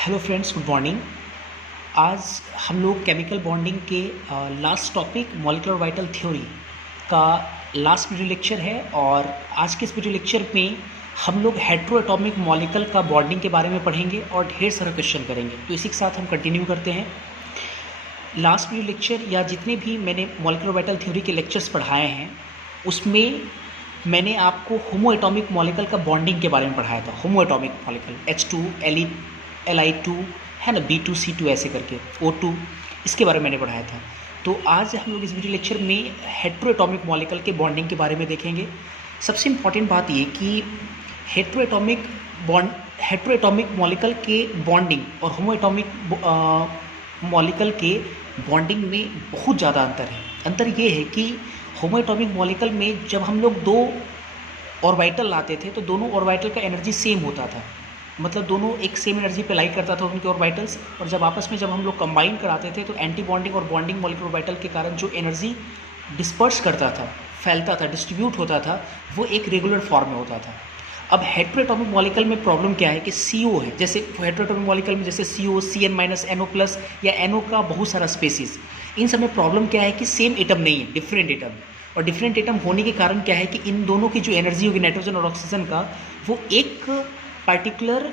Hello friends, good morning. आज हम लोग केमिकल बॉन्डिंग के last topic molecular vital theory का लास्ट वीडियो लेक्चर है। और आज के इस वीडियो लेक्चर में हम लोग हेट्रोएटॉमिक मॉलिक्यूल का बॉन्डिंग के बारे में पढ़ेंगे और ढेर सारा क्वेश्चन करेंगे। तो इसी के साथ हम कंटिन्यू करते हैं। लास्ट वीडियो लेक्चर या जितने भी मैंने मॉलिक्यूलर वाइटल थ्योरी के लेक्चर्स पढ़ाए हैं उसमें मैंने आपको होमो एटॉमिक मॉलिक्यूल का बॉन्डिंग के बारे में पढ़ाया था। होमो एटॉमिक मॉलिक्यूल H2 Li2 है ना, B2C2 ऐसे करके O2, इसके बारे में मैंने पढ़ाया था। तो आज हम लोग इस वीडियो लेक्चर में हेट्रोएटॉमिक मॉलिक्यूल के बॉन्डिंग के बारे में देखेंगे। सबसे इम्पॉर्टेंट बात ये कि हेट्रोएटॉमिक मॉलिक्यूल के बॉन्डिंग और होमो एटॉमिक मॉलिक्यूल के बॉन्डिंग में बहुत ज़्यादा अंतर है। अंतर ये है कि होमो एटॉमिक मॉलिक्यूल में जब हम लोग दो ऑर्बिटल लाते थे तो दोनों ऑर्बिटल का एनर्जी सेम होता था, मतलब दोनों एक सेम एनर्जी पे लाई करता था उनके ऑर्बिटल्स। और जब आपस में जब हम लोग कंबाइन कराते थे तो एंटी बॉन्डिंग और बॉन्डिंग मॉलिक्यूलर ऑर्बिटल के कारण जो एनर्जी डिस्पर्स करता था, फैलता था, डिस्ट्रीब्यूट होता था, वो एक रेगुलर फॉर्म में होता था। अब हेट्रोएटॉमिक मॉलिक्यूल में प्रॉब्लम क्या है कि CO है, जैसे हेट्रोएटॉमिक मॉलिक्यूल में जैसे CO, CN-NO+ या NO का बहुत सारा स्पेसिस। इन सब में प्रॉब्लम क्या है कि सेम एटम नहीं है, डिफरेंट एटम। और डिफरेंट एटम होने के कारण क्या है कि इन दोनों की जो एनर्जी होगी नाइट्रोजन और ऑक्सीजन का, वो एक पार्टिकुलर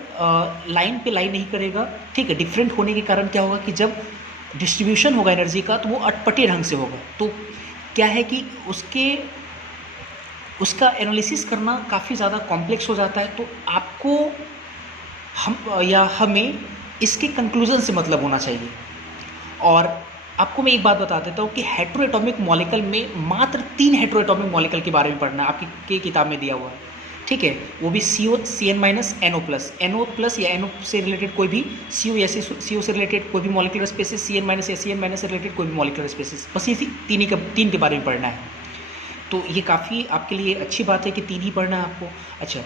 लाइन पे लाई नहीं करेगा। ठीक है, डिफरेंट होने के कारण क्या होगा कि जब डिस्ट्रीब्यूशन होगा एनर्जी का तो वो अटपटे ढंग से होगा। तो क्या है कि उसका एनालिसिस करना काफ़ी ज़्यादा कॉम्प्लेक्स हो जाता है। तो आपको हमें इसके कंक्लूजन से मतलब होना चाहिए। और आपको मैं एक बात बता देता हूँ कि हेट्रोएटॉमिक मॉलिक्यूल में मात्र 3 हेट्रोएटॉमिक मॉलिक्यूल के बारे में पढ़ना है, आपकी किताब में दिया हुआ है। ठीक है, वो भी CO, CN-NO+, या NO से रिलेटेड कोई भी CO या CO से रिलेटेड कोई भी मॉलिक्यूलर स्पेसिस, CN- या CN- से रिलेटेड कोई भी मॉलिक्यूलर स्पेसिस, बस इसी तीन के बारे में पढ़ना है। तो ये काफ़ी आपके लिए अच्छी बात है कि 3 ही पढ़ना है आपको। अच्छा,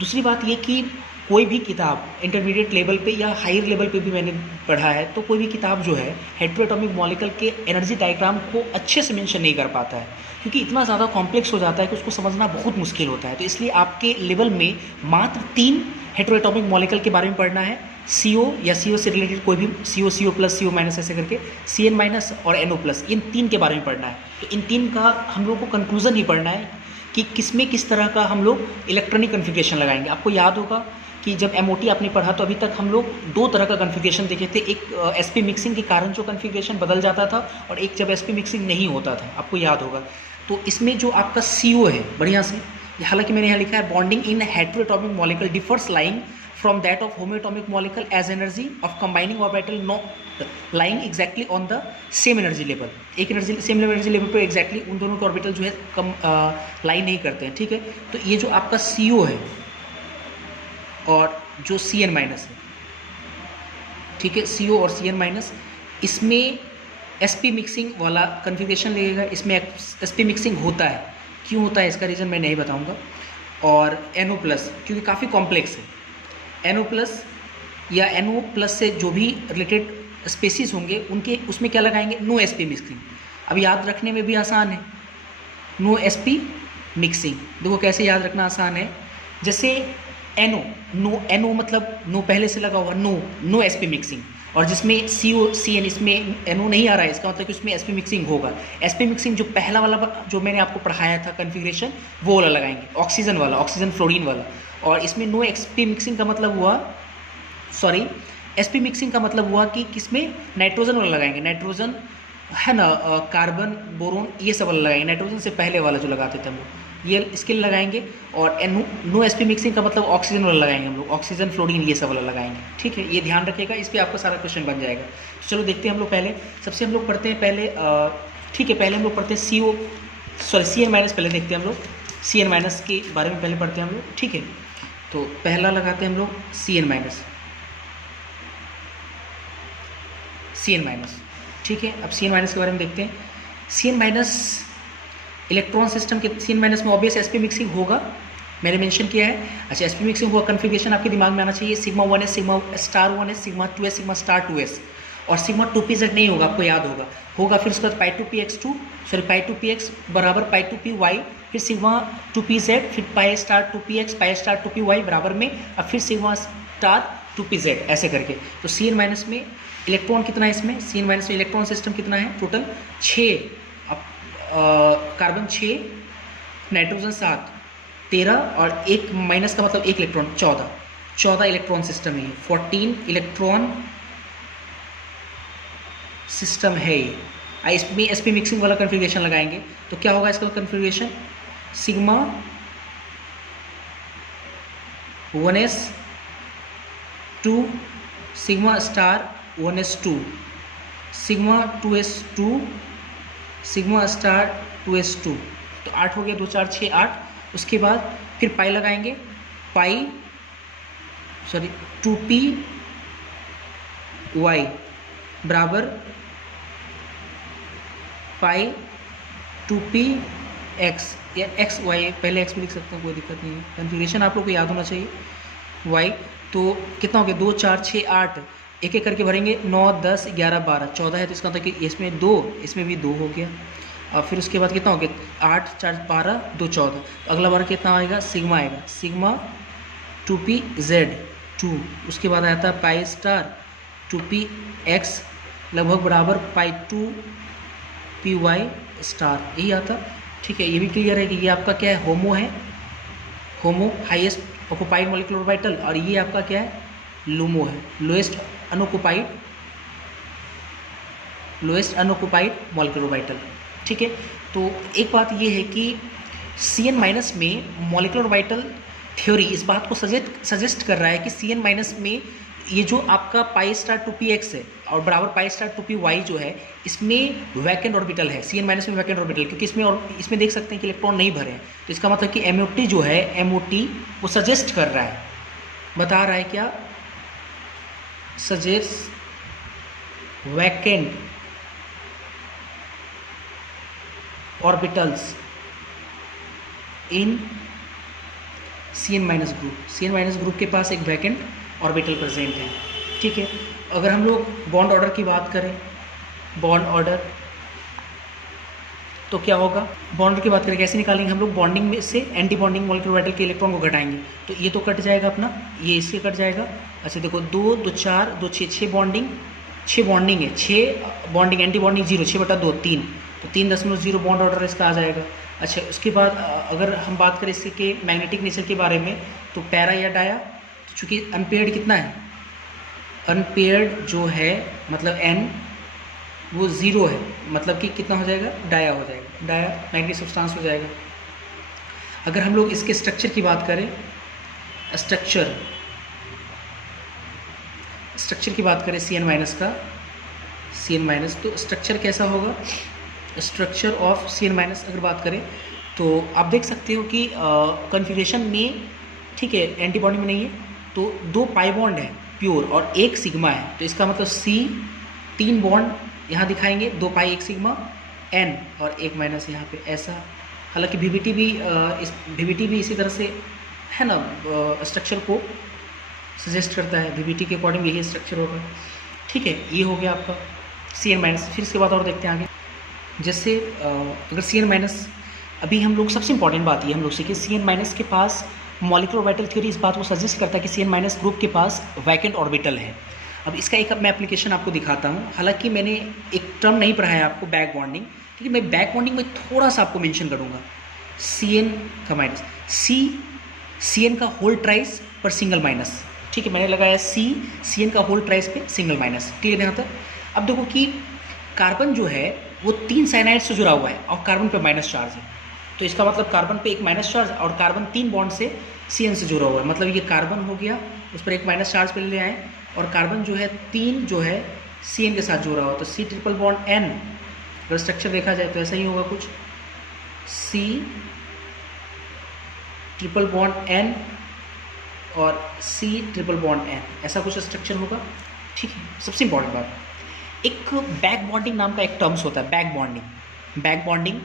दूसरी बात ये कि कोई भी किताब इंटरमीडिएट लेवल पे या हायर लेवल पे भी मैंने पढ़ा है, तो कोई भी किताब जो है हेट्रोएटॉमिक मॉलिक्यूल के एनर्जी डायग्राम को अच्छे से मेंशन नहीं कर पाता है, क्योंकि इतना ज़्यादा कॉम्प्लेक्स हो जाता है कि उसको समझना बहुत मुश्किल होता है। तो इसलिए आपके लेवल में मात्र 3 हेट्रोएटॉमिक मॉलिक्यूल के बारे में पढ़ना है। CO या CO से रिलेटेड कोई भी CO, CO+, CO- ऐसे करके, CN- और NO+, इन 3 के बारे में पढ़ना है। तो इन 3 का हम लोग को कंक्लूजन ही पढ़ना है कि किसमें किस तरह का हम लोग इलेक्ट्रॉनिक कन्फिग्रेशन लगाएंगे। आपको याद होगा कि जब MOT आपने पढ़ा तो अभी तक हम लोग 2 तरह का कन्फिग्रेशन देखे थे। एक SP मिक्सिंग के कारण जो कन्फिग्रेशन बदल जाता था, और एक जब SP मिक्सिंग नहीं होता था, आपको याद होगा। तो इसमें जो आपका CO है, बढ़िया से, हालांकि मैंने यहाँ लिखा है bonding in heteroatomic molecule differs lying from that of homoatomic molecule as energy of combining orbital not lying exactly on the same energy level। एक सेम एनर्जी लेवल पर एग्जैक्टली उन दोनों के ऑर्बिटल जो है लाइन नहीं करते हैं। ठीक है, तो ये जो आपका CO है और जो CN- है, ठीक है, CO और CN-, इसमें SP मिक्सिंग वाला कन्फिग्रेशन लगेगा। इसमें SP मिक्सिंग होता है, क्यों होता है इसका रीज़न मैं नहीं बताऊंगा। और NO+, क्योंकि काफ़ी कॉम्प्लेक्स है, NO+ या NO+ से जो भी रिलेटेड स्पेसिस होंगे उनके उसमें क्या लगाएंगे, नो SP मिक्सिंग। अब याद रखने में भी आसान है, नो SP मिक्सिंग। देखो कैसे याद रखना आसान है, जैसे NO मतलब नो पहले से लगा हुआ, नो SP मिक्सिंग। और जिसमें CO, CN, इसमें NO नहीं आ रहा है, इसका मतलब कि उसमें SP मिक्सिंग होगा। SP मिक्सिंग जो पहला वाला जो मैंने आपको पढ़ाया था कन्फिग्रेशन, वो वाला लगाएंगे, ऑक्सीजन वाला, ऑक्सीजन फ्लोरीन वाला। और इसमें नो SP मिक्सिंग का मतलब हुआ, सॉरी, SP मिक्सिंग का मतलब हुआ कि किसमें नाइट्रोजन वाला लगाएंगे, नाइट्रोजन है ना, कार्बन, बोरोन, ये सब वाला लगाएंगे। नाइट्रोजन से पहले वाला जो लगाते थे हम लोग, ये इसके लिए लगाएंगे। और नो SP मिक्सिंग का मतलब ऑक्सीजन वाला लगाएंगे हम लोग, ऑक्सीजन फ्लोरीन ये सब वाला लगाएंगे। ठीक है, ये ध्यान रखिएगा, इस पर आपका सारा क्वेश्चन बन जाएगा। तो चलो देखते हैं हम लोग। पहले सबसे हम लोग पढ़ते हैं पहले, ठीक है, पहले हम लोग पढ़ते हैं CN- पहले देखते हैं हम लोग, CN- के बारे में पहले पढ़ते हैं हम लोग। ठीक है, तो पहला लगाते हैं हम लोग CN-, ठीक है। अब CN- के बारे में देखते हैं। CN- इलेक्ट्रॉन सिस्टम के CN- में ऑब्वियस SP मिक्सिंग होगा, मैंने मेंशन किया है। अच्छा, SP मिक्सिंग हुआ, कन्फिग्रेशन आपके दिमाग में आना चाहिए, σ1 है, σ*1 है, σ2 है, σ*2s। और σ2pz नहीं होगा, आपको याद होगा। फिर उसके बाद π2px2, सॉरी π2px बराबर π2py, फिर σ2pz, फिर π*2px, π*2py बराबर में, अब फिर σ* 2p z ऐसे करके। तो Cn माइनस में इलेक्ट्रॉन कितना है इसमें, Cn माइनस में इलेक्ट्रॉन सिस्टम कितना है टोटल 6, अब कार्बन 6, नाइट्रोजन 7, 13 और एक माइनस का मतलब 1 इलेक्ट्रॉन 14 इलेक्ट्रॉन सिस्टम है ये, 14 इलेक्ट्रॉन सिस्टम है ये। इसमें sp मिक्सिंग वाला कन्फिग्रेशन लगाएंगे तो क्या होगा इसका configuration, sigma 1s2 sigma star 1s2 sigma 2s2 sigma star 2s2। तो 8 हो गया, 2 4 6 8। उसके बाद फिर पाई लगाएंगे, पाई 2p y बराबर पाई 2p x या x y, पहले x भी लिख सकते हैं कोई दिक्कत नहीं है, कन्फिग्रेशन आप लोग को याद होना चाहिए। y तो कितना हो गया 2 4 6 8, एक एक करके भरेंगे 9 10 11 12 14 है, तो इसका मतलब कि इसमें 2, इसमें भी 2 हो गया। और फिर उसके बाद कितना हो गया 8 4 12 2 14। तो अगला बार कितना आएगा, सिग्मा आएगा, सिग्मा 2p z 2। उसके बाद आता है पाई स्टार 2p x लगभग बराबर पाई 2 p y स्टार, यही आता। ठीक है, ये भी क्लियर है कि ये आपका क्या है, होमो है, होमो हाईएस्ट ऑक्युपाइड मॉलिक्यूलर ऑर्बिटल, और ये आपका क्या है, लूमो है, लोएस्ट अनऑक्युपाइड मॉलिक्यूलर ऑर्बिटल। ठीक है, तो एक बात ये है कि Cn माइनस में मॉलिक्यूलर ऑर्बिटल थ्योरी इस बात को सजेस्ट कर रहा है कि Cn माइनस में ये जो आपका पाई स्टार 2px है और बराबर पाई स्टार 2py जो है, इसमें वैकेंट ऑर्बिटल है, Cn माइनस में वैकेंट ऑर्बिटल, क्योंकि इसमें देख सकते हैं कि इलेक्ट्रॉन नहीं भरे हैं। तो इसका मतलब कि MOT जो है, MOT वो सजेस्ट कर रहा है, बता रहा है क्या, सजेस्ट वैकेंट ऑर्बिटल्स इन Cn minus group. Cn minus group के पास एक वैकेंट ऑर्बिटल प्रेजेंट है। ठीक है, अगर हम लोग बॉन्ड ऑर्डर की बात करें, बॉन्ड ऑर्डर तो क्या होगा, बॉन्ड की बात करें कैसे निकालेंगे हम लोग, बॉन्डिंग में से एंटी बॉन्डिंग मॉलिक्यूलर ऑर्बिटल के इलेक्ट्रॉन को घटाएंगे, तो ये तो कट जाएगा अपना, ये इससे कट जाएगा। अच्छा देखो 2 2 4 2 6 6 बॉन्डिंग है, 6 बॉन्डिंग एंटी बॉन्डिंग 0, 6/2 3, तो 3.0 बॉन्ड ऑर्डर इसका आ जाएगा। अच्छा उसके बाद अगर हम बात करें इसके मैग्नेटिक नेचर के बारे में, तो पैरा या डाया, तो चूँकि अनपेयर्ड कितना है, अनपेयर्ड जो है मतलब n वो 0 है, मतलब कि कितना हो जाएगा, डाया हो जाएगा, डाया मैग्नेटिक सब्सटेंस हो जाएगा। अगर हम लोग इसके स्ट्रक्चर की बात करें, स्ट्रक्चर की बात करें Cn माइनस का, Cn माइनस, तो स्ट्रक्चर कैसा होगा, स्ट्रक्चर ऑफ Cn माइनस अगर बात करें तो आप देख सकते हो कि कन्फिग्रेशन में, ठीक है, एंटीबॉडी में नहीं है, तो 2 पाई बॉन्ड है प्योर और 1 सिग्मा है, तो इसका मतलब C 3 बॉन्ड यहाँ दिखाएंगे, 2 पाई 1 सिग्मा N और 1 माइनस यहाँ पे ऐसा। हालांकि VBT भी इसी तरह से है ना, स्ट्रक्चर को सजेस्ट करता है, VBT के अकॉर्डिंग यही स्ट्रक्चर होगा। ठीक है, ये हो गया आपका Cn माइनस। फिर इसके बाद और देखते हैं आगे, जैसे अगर Cn माइनस, अभी हम लोग सबसे इंपॉर्टेंट बात ये हम लोग सीखे, Cn माइनस के पास मॉलिक्यूलर ऑर्बिटल थ्योरी इस बात को सजेस्ट करता है कि Cn माइनस ग्रुप के पास वैकेंट ऑर्बिटल है। अब इसका एक मैं एप्लीकेशन आपको दिखाता हूँ, हालांकि मैंने एक टर्म नहीं पढ़ाया आपको बैक बॉन्डिंग, क्योंकि मैं बैक बॉन्डिंग में थोड़ा सा आपको मेंशन करूँगा। Cn का माइनस, Cn का होल ट्राइस पर सिंगल माइनस, ठीक है, मैंने लगाया Cn का होल ट्राइस पे सिंगल माइनस, क्लियर है यहाँ तक। अब देखो कि कार्बन जो है वो 3 साइनाइड से जुड़ा हुआ है और कार्बन पे माइनस चार्ज है, तो इसका मतलब कार्बन पे एक माइनस चार्ज और कार्बन 3 बॉन्ड से Cn से जुड़ा हुआ है, मतलब ये कार्बन हो गया, उस पर एक माइनस चार्ज पे ले आए, और कार्बन जो है 3 जो है Cn के साथ जुड़ा हुआ, तो C ट्रिपल बॉन्ड N, अगर स्ट्रक्चर देखा जाए तो ऐसा ही होगा कुछ, C ट्रिपल बॉन्ड N और C ट्रिपल बॉन्ड N, ऐसा कुछ स्ट्रक्चर होगा। ठीक है, सबसे इंपॉर्टेंट बात, एक बैक बॉन्डिंग नाम का एक टर्म्स होता है, बैक बॉन्डिंग।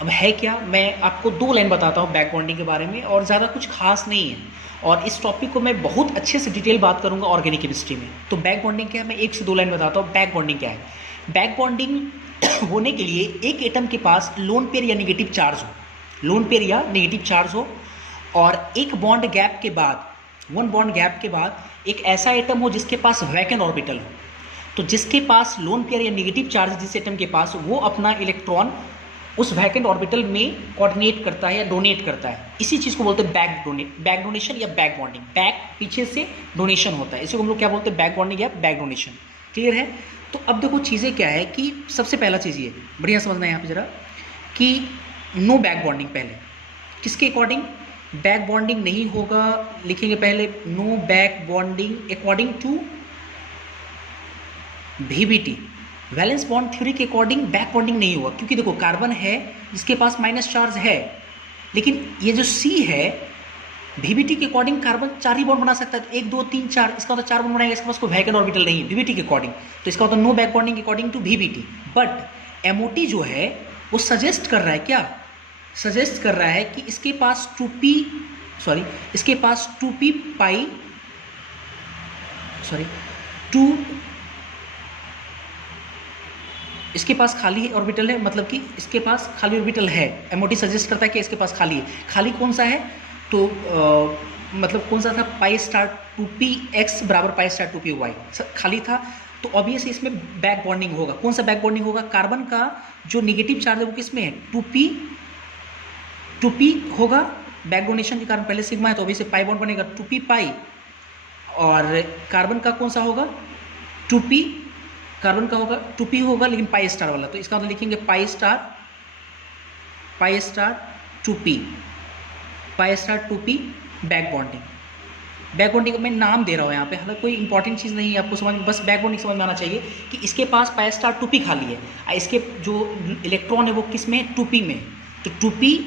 अब है क्या, मैं आपको 2 लाइन बताता हूँ बैक बॉन्डिंग के बारे में, और ज़्यादा कुछ खास नहीं है, और इस टॉपिक को मैं बहुत अच्छे से डिटेल बात करूँगा ऑर्गेनिक केमिस्ट्री में। तो बैक बॉन्डिंग क्या है, मैं 1 से 2 लाइन बताता हूँ बैक बॉन्डिंग क्या है। बैक बॉन्डिंग होने के लिए एक एटम के पास लोन पेयर या नेगेटिव चार्ज हो, और 1 बॉन्ड गैप के बाद एक ऐसा एटम हो जिसके पास वैकेंट ऑर्बिटल हो। तो जिसके पास लोन पेयर या नेगेटिव चार्ज जिस एटम के पास, वो अपना इलेक्ट्रॉन उस वैकेंट ऑर्बिटल में कोऑर्डिनेट करता है या डोनेट करता है। इसी चीज़ को बोलते हैं बैक डोनेशन या बैक बॉन्डिंग। बैक पीछे से डोनेशन होता है, इसी को हम लोग क्या बोलते हैं, बैक बॉन्डिंग या बैक डोनेशन। क्लियर है? तो अब देखो चीज़ें क्या है कि सबसे पहला चीज़ ये बढ़िया समझना है यहाँ पे जरा कि नो बैक बॉन्डिंग। पहले किसके अकॉर्डिंग बैक बॉन्डिंग नहीं होगा, लिखेंगे पहले no back bonding according to VBT, valence bond theory के अकॉर्डिंग बैक बॉन्डिंग नहीं होगा। क्योंकि देखो कार्बन है जिसके पास माइनस चार्ज है, लेकिन ये जो C है VBT के अकॉर्डिंग कार्बन 4 ही बॉन्ड बना सकता है, 1 2 3 4, इसका मतलब 4 बॉन्ड बनाएगा, इसके पास कोई वैकेंट ऑर्बिटल नहीं है VBT के अकॉर्डिंग, तो इसका मतलब no back bonding according to VBT। But MOT जो है वो सजेस्ट कर रहा है, क्या सजेस्ट कर रहा है कि इसके पास 2p पाई 2 इसके पास खाली ऑर्बिटल है, मतलब कि इसके पास खाली ऑर्बिटल है। MOT सजेस्ट करता है कि इसके पास खाली है। खाली कौन सा है, तो मतलब कौन सा था, पाई स्टार 2px बराबर पाई स्टार 2py खाली था। तो ऑब्वियसली इसमें बैक बॉन्डिंग होगा। कौन सा बैक बॉन्डिंग होगा, कार्बन का जो नेगेटिव चार्ज है वो किस में है, 2p होगा। बैक डोनेशन के कारण पहले सिग्मा है तो ऑब्वियसली पाई बॉन्ड बनेगा 2p पाई, और कार्बन का कौन सा होगा 2p, कार्बन का होगा 2p होगा लेकिन पाई स्टार वाला, तो इसका मतलब लिखेंगे pi star 2p back bonding. Back bonding का मैं नाम दे रहा हूँ यहाँ पे, हालांकि कोई इंपॉर्टेंट चीज़ नहीं है आपको समझ, बस बैक बॉन्डिंग समझ में आना चाहिए कि इसके पास पाई स्टार 2p खाली है, इसके जो इलेक्ट्रॉन है वो किस में है 2p में, तो 2p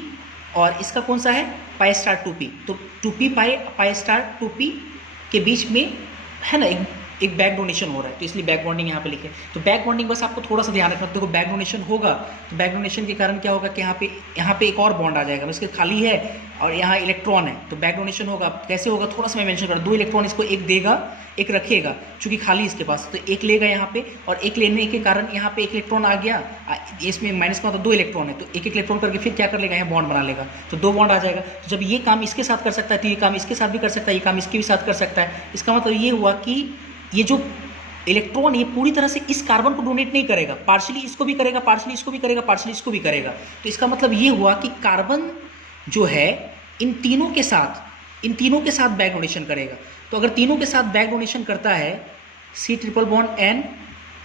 और इसका कौन सा है पाई स्टार 2p, तो 2p पाई स्टार 2p के बीच में है ना एक बैक डोनेशन हो रहा है, तो इसलिए बैक बॉन्डिंग यहाँ पे लिखे। तो बैक बॉन्डिंग बस आपको थोड़ा सा ध्यान रखना, देखो बैक डोनेशन होगा तो बैक डोनेशन के कारण क्या होगा कि यहाँ पे एक और बॉन्ड आ जाएगा, इसके खाली है और यहाँ इलेक्ट्रॉन है, तो बैक डोनेशन होगा। कैसे होगा थोड़ा सा मैं मेंशन कर रहा हूँ, 2 इलेक्ट्रॉन इसको एक देगा एक रखेगा, चूंकि खाली इसके पास, तो एक लेगा यहाँ पे, और एक लेने के कारण यहाँ पे एक इलेक्ट्रॉन आ गया, इसमें माइनस का मतलब 2 इलेक्ट्रॉन है, तो एक इलेक्ट्रॉन करके फिर क्या कर लेगा, यहाँ बॉन्ड बना लेगा, तो 2 बॉन्ड आ जाएगा। तो जब ये काम इसके साथ कर सकता है तो ये काम इसके साथ भी कर सकता है, ये काम इसके भी साथ कर सकता है। इसका मतलब ये हुआ कि ये जो इलेक्ट्रॉन ये पूरी तरह से इस कार्बन को डोनेट नहीं करेगा, पार्शली इसको भी करेगा, पार्शली इसको भी करेगा, पार्शली इसको भी करेगा। तो इसका मतलब ये हुआ कि कार्बन जो है इन तीनों के साथ बैक डोनेशन करेगा। तो अगर तीनों के साथ बैक डोनेशन करता है C triple bond N,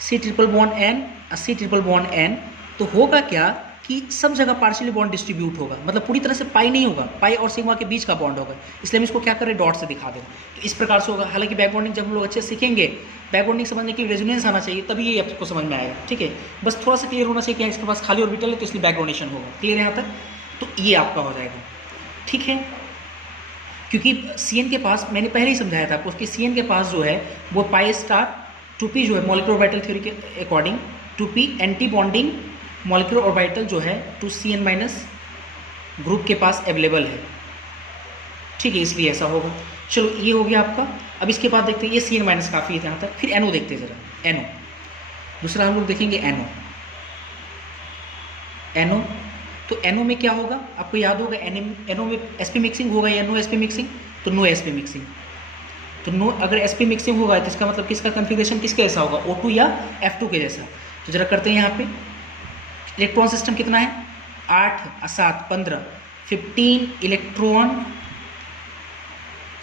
C triple bond N, C triple bond N, तो होगा क्या कि सब जगह पार्शियली बॉन्ड डिस्ट्रीब्यूट होगा, मतलब पूरी तरह से पाई नहीं होगा, पाई और सिग्मा के बीच का बॉन्ड होगा, इसलिए हम इसको क्या करें डॉट से दिखा दें। तो इस प्रकार से होगा। हालांकि बैक बॉन्डिंग जब हम लोग अच्छे से सीखेंगे, बैक बॉन्डिंग समझने के लिए रेजोनेंस आना चाहिए, तभी ये आपको समझ में आएगा। ठीक है, बस थोड़ा सा क्लियर होना चाहिए कि इसके पास खाली ऑर्बिटल है तो इसलिए बैक डोनेशन होगा। क्लियर है यहाँ तक? तो ये आपका हो जाएगा। ठीक है, क्योंकि CN के पास मैंने पहले ही समझाया था आपको कि CN के पास जो है वो पाई स्टार 2p जो है मॉलिक्यूलर ऑर्बिटल थ्योरी के according 2p anti bonding molecular orbital जो है टू CN माइनस ग्रुप के पास अवेलेबल है। ठीक है, इसलिए ऐसा होगा। चलो ये हो गया आपका। अब इसके बाद देखते हैं, ये CN माइनस काफ़ी है यहाँ तक, फिर NO देखते हैं ज़रा। NO दूसरा हम लोग देखेंगे NO। तो NO में क्या होगा आपको याद होगा, NO में sp मिक्सिंग होगा या नो sp मिक्सिंग, तो नो sp मिक्सिंग। तो नो अगर sp मिक्सिंग होगा तो इसका मतलब किसका कन्फिग्रेशन किसके जैसा होगा, O2 या F2 के जैसा। तो जरा करते हैं यहाँ पे, इलेक्ट्रॉन सिस्टम कितना है 8 7 15 इलेक्ट्रॉन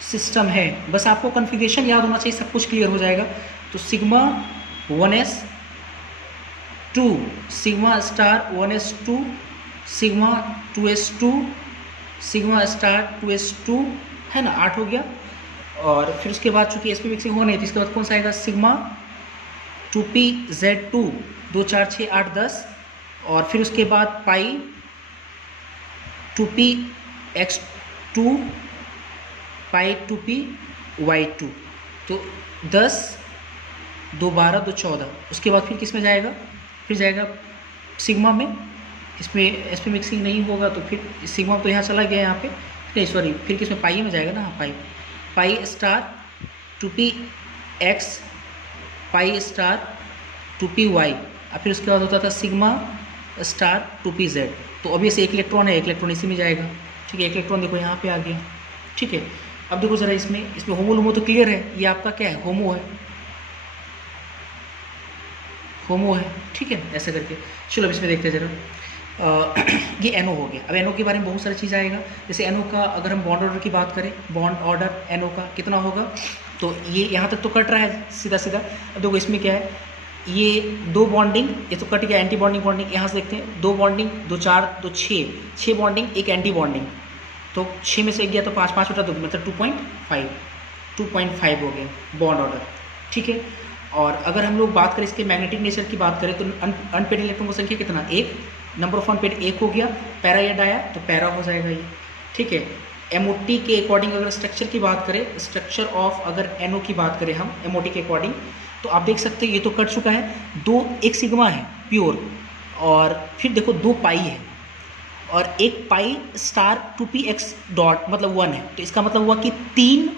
सिस्टम है। बस आपको कन्फिग्रेशन याद होना चाहिए, सब कुछ क्लियर हो जाएगा। तो sigma 1s2, sigma star 1s2, sigma 2s2, sigma star 2s2, है ना, 8 हो गया। और फिर उसके बाद चूंकि sp मिक्सिंग होगा नहीं तो इसके बाद कौन सा आएगा, सिग्मा 2pz2, 2 4 6 8 10, और फिर उसके बाद पाई 2px2, पाई 2py2, तो 10 2 12 2 14। उसके बाद फिर किस में जाएगा, फिर जाएगा सिग्मा में, इसमें sp मिक्सिंग नहीं होगा तो फिर सिग्मा तो यहाँ चला गया यहाँ पे, नहीं सॉरी, फिर किस में पाई में जाएगा ना, हाँ pi star 2px, pi star 2py, और फिर उसके बाद होता था सिग्मा स्टार 2pz। तो ऑब्वियसली एक इलेक्ट्रॉन है, एक इलेक्ट्रॉन इसी में जाएगा। ठीक है, एक इलेक्ट्रॉन देखो यहाँ पे आ गया। ठीक है, अब देखो ज़रा इसमें होमो लुमो तो क्लियर है, ये आपका क्या है, होमो है, होमो है, ठीक है, ऐसा करके। चलो अब इसमें देखते हैं जरा। ये एनओ हो गया। अब एनओ के बारे में बहुत सारी चीज़ आएगा। जैसे एनओ का अगर हम बॉन्ड ऑर्डर की बात करें, बॉन्ड ऑर्डर एनओ का कितना होगा, तो ये यहाँ तक तो कट रहा है सीधा सीधा। अब देखो इसमें क्या है, ये 2 बॉन्डिंग, ये तो कट गया, एंटी बॉन्डिंग बॉन्डिंग। यहाँ से देखते हैं 2 बॉन्डिंग, 2 4, 2 6 बॉन्डिंग, एक एंटी बॉन्डिंग, तो 6 में से एक गया तो 5 5 उठा, तो मतलब 2.5 हो गया बॉन्ड ऑर्डर, ठीक है। और अगर हम लोग बात करें इसके मैग्नेटिक नेचर की बात करें, तो अनपेड इलेक्ट्रॉन की संख्या कितना, 1, नंबर ऑफ अनपेड 1 हो गया, पैरा या डाया तो पैरा हो जाएगा ये, ठीक है। एमओटी के अकॉर्डिंग अगर स्ट्रक्चर की बात करें, स्ट्रक्चर ऑफ अगर एनओ की बात करें हम एमओटी के अकॉर्डिंग, तो आप देख सकते हैं ये तो कट चुका है, 1 सिग्मा है प्योर, और फिर देखो 2 पाई है, और 1 पाई स्टार 2px डॉट मतलब 1 है, तो इसका मतलब हुआ कि 3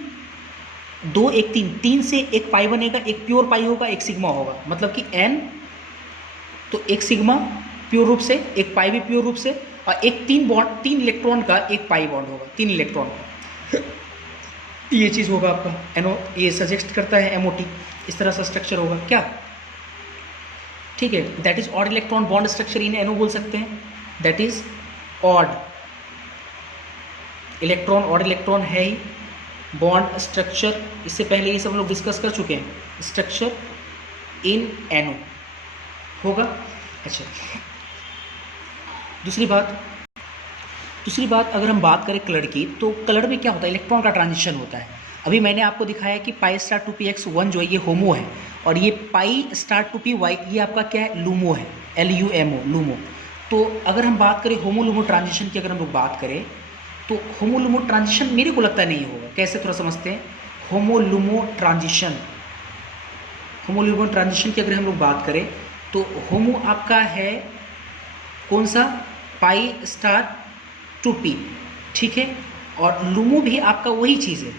2 1 3 से एक पाई बनेगा, एक प्योर पाई होगा, एक सिग्मा होगा, मतलब कि n, तो एक सिग्मा प्योर रूप से, एक पाई भी प्योर रूप से, और एक 3 इलेक्ट्रॉन का एक पाई बॉन्ड होगा, 3 इलेक्ट्रॉन का। ये चीज़ होगा आपका एनओ, ये सजेस्ट करता है एमओटी, इस तरह सा स्ट्रक्चर होगा क्या, ठीक है। That is odd electron bond structure in NO बोल सकते हैं, that is odd electron, odd electron है ही बॉन्ड स्ट्रक्चर। इससे पहले ये सब लोग डिस्कस कर चुके हैं, स्ट्रक्चर इन एनओ होगा। अच्छा, दूसरी बात अगर हम बात करें कलर की, तो कलर में क्या होता है, इलेक्ट्रॉन का ट्रांजिशन होता है। अभी मैंने आपको दिखाया कि पाई स्टार 2px1 जो है ये होमो है, और ये पाई स्टार 2py ये आपका क्या है, लूमो है, LUMO लूमो। तो अगर हम बात करें होमो लूमो ट्रांजिशन की, अगर हम लोग बात करें तो होमो लूमो ट्रांजिशन मेरे को लगता नहीं होगा। कैसे, थोड़ा समझते हैं। होमो लूमो ट्रांजिशन की अगर हम लोग बात करें, तो होमो आपका है कौन सा, पाई स्टार 2p, ठीक है, और लूमो भी आपका वही चीज़ है,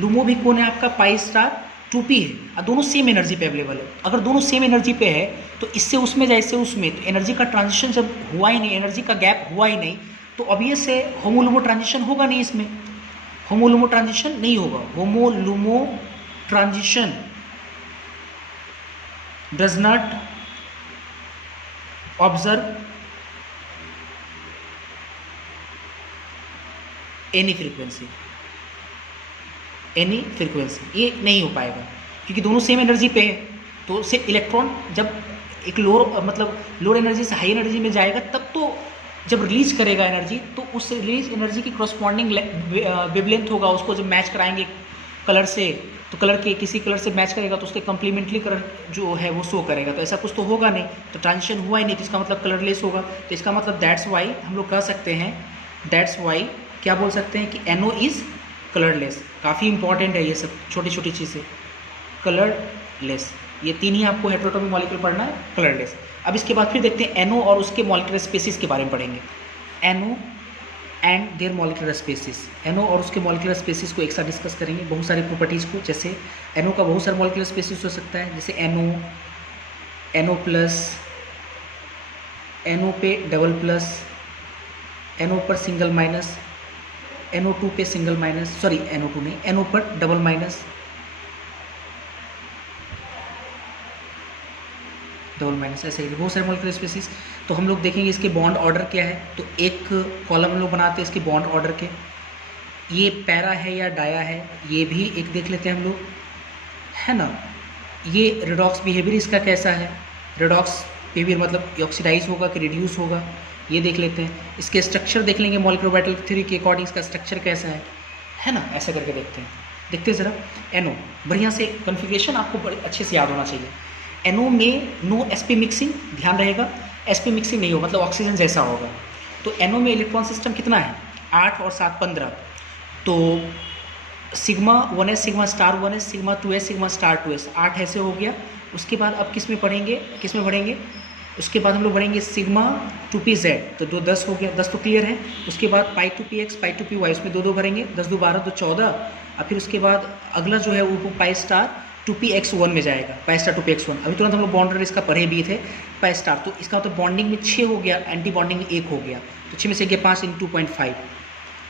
लूमो भी कौन है आपका, पाई स्टार 2p है, और दोनों सेम एनर्जी पे अवेलेबल है। अगर दोनों सेम एनर्जी पे है तो इससे उसमें जाए, इससे उसमें, तो एनर्जी का ट्रांजिशन जब हुआ ही नहीं, एनर्जी का गैप हुआ ही नहीं, तो ऑब्वियस है होमोलुमो ट्रांजिशन होगा नहीं, इसमें होमोलुमो ट्रांजिशन नहीं होगा। HOMO LUMO transition does not observe any frequency, ये नहीं हो पाएगा, क्योंकि दोनों सेम एनर्जी पे है। तो उससे इलेक्ट्रॉन जब एक लोअर एनर्जी से हाई एनर्जी में जाएगा, तब तो जब रिलीज करेगा एनर्जी, तो उस रिलीज एनर्जी की करस्पॉन्डिंग वेवलेंथ होगा, उसको जब मैच कराएंगे कलर से, तो कलर के किसी कलर से मैच करेगा तो उसके कंप्लीमेंट्री कलर जो है वो शो करेगा। तो ऐसा कुछ तो होगा नहीं, तो ट्रांजिशन हुआ ही नहीं, तो इसका मतलब कलरलेस होगा। तो इसका मतलब दैट्स वाई हम लोग कह सकते हैं, दैट्स वाई क्या बोल सकते हैं कि एनओ इज़ कलरलेस। काफ़ी इंपॉर्टेंट है ये सब छोटी छोटी चीज़ें, कलरलेस। ये 3 ही आपको हेटेरोटॉमिक मॉलिक्यूल पढ़ना है, कलरलेस। अब इसके बाद फिर देखते हैं एनओ और उसके मॉलिक्यूलर स्पेसिस के बारे में पढ़ेंगे। NO and their molecular species, NO और उसके मॉलिक्यूलर स्पेसिस को एक साथ डिस्कस करेंगे, बहुत सारी प्रॉपर्टीज़ को। जैसे एनओ का बहुत सारे मॉलिक्यूलर स्पेसिस हो सकता है, जैसे एनओ प्लस, एनओ पे डबल प्लस, एनओ पर सिंगल माइनस, NO2 पे सिंगल माइनस, सॉरी NO2 नहीं, NO पर डबल माइनस, ऐसे ही बहुत सारे मॉलिक्यूलर स्पेसिस। तो हम लोग देखेंगे इसके बॉन्ड ऑर्डर क्या है। तो एक कॉलम हम लोग बनाते हैं इसके बॉन्ड ऑर्डर के, ये पैरा है या डाया है, ये भी एक देख लेते हैं हम लोग, है ना। ये रेडॉक्स बिहेवियर इसका कैसा है, रेडॉक्स बिहेवियर मतलब ऑक्सीडाइज होगा कि रिड्यूस होगा, ये देख लेते हैं। इसके स्ट्रक्चर देख लेंगे, मॉलिक्यूलर ऑर्बिटल थ्योरी के अकॉर्डिंग इसका स्ट्रक्चर कैसा है ना, ऐसा करके देखते हैं ज़रा। एनओ बढ़िया से कॉन्फ़िगरेशन आपको बड़े अच्छे से याद होना चाहिए। एनओ में नो sp मिक्सिंग, ध्यान रहेगा, sp मिक्सिंग नहीं हो, मतलब ऑक्सीजन जैसा होगा। तो एनओ में इलेक्ट्रॉन सिस्टम कितना है, 8 और 7 15। तो sigma 1s, sigma star 1s, sigma 2s, sigma star 2s, 8 ऐसे हो गया। उसके बाद अब किस में पढ़ेंगे, उसके बाद हम लोग बढ़ेंगे सिग्मा 2pz, तो 2 10 हो गया, 10 तो क्लियर है। उसके बाद पाई 2px, पाई 2py, उसमें 2 भरेंगे, 10 2 12, 2 14। और फिर उसके बाद अगला जो है वो पाई स्टार 2px1 में जाएगा, पाई स्टार 2px1। अभी तुरंत हम लोग बॉन्डर इसका पढ़े भी थे, पाई स्टार। तो इसका तो बॉन्डिंग में 6 हो गया, एंटी बॉन्डिंग में 1 हो गया, तो 6 में से गया 5 × 2.5,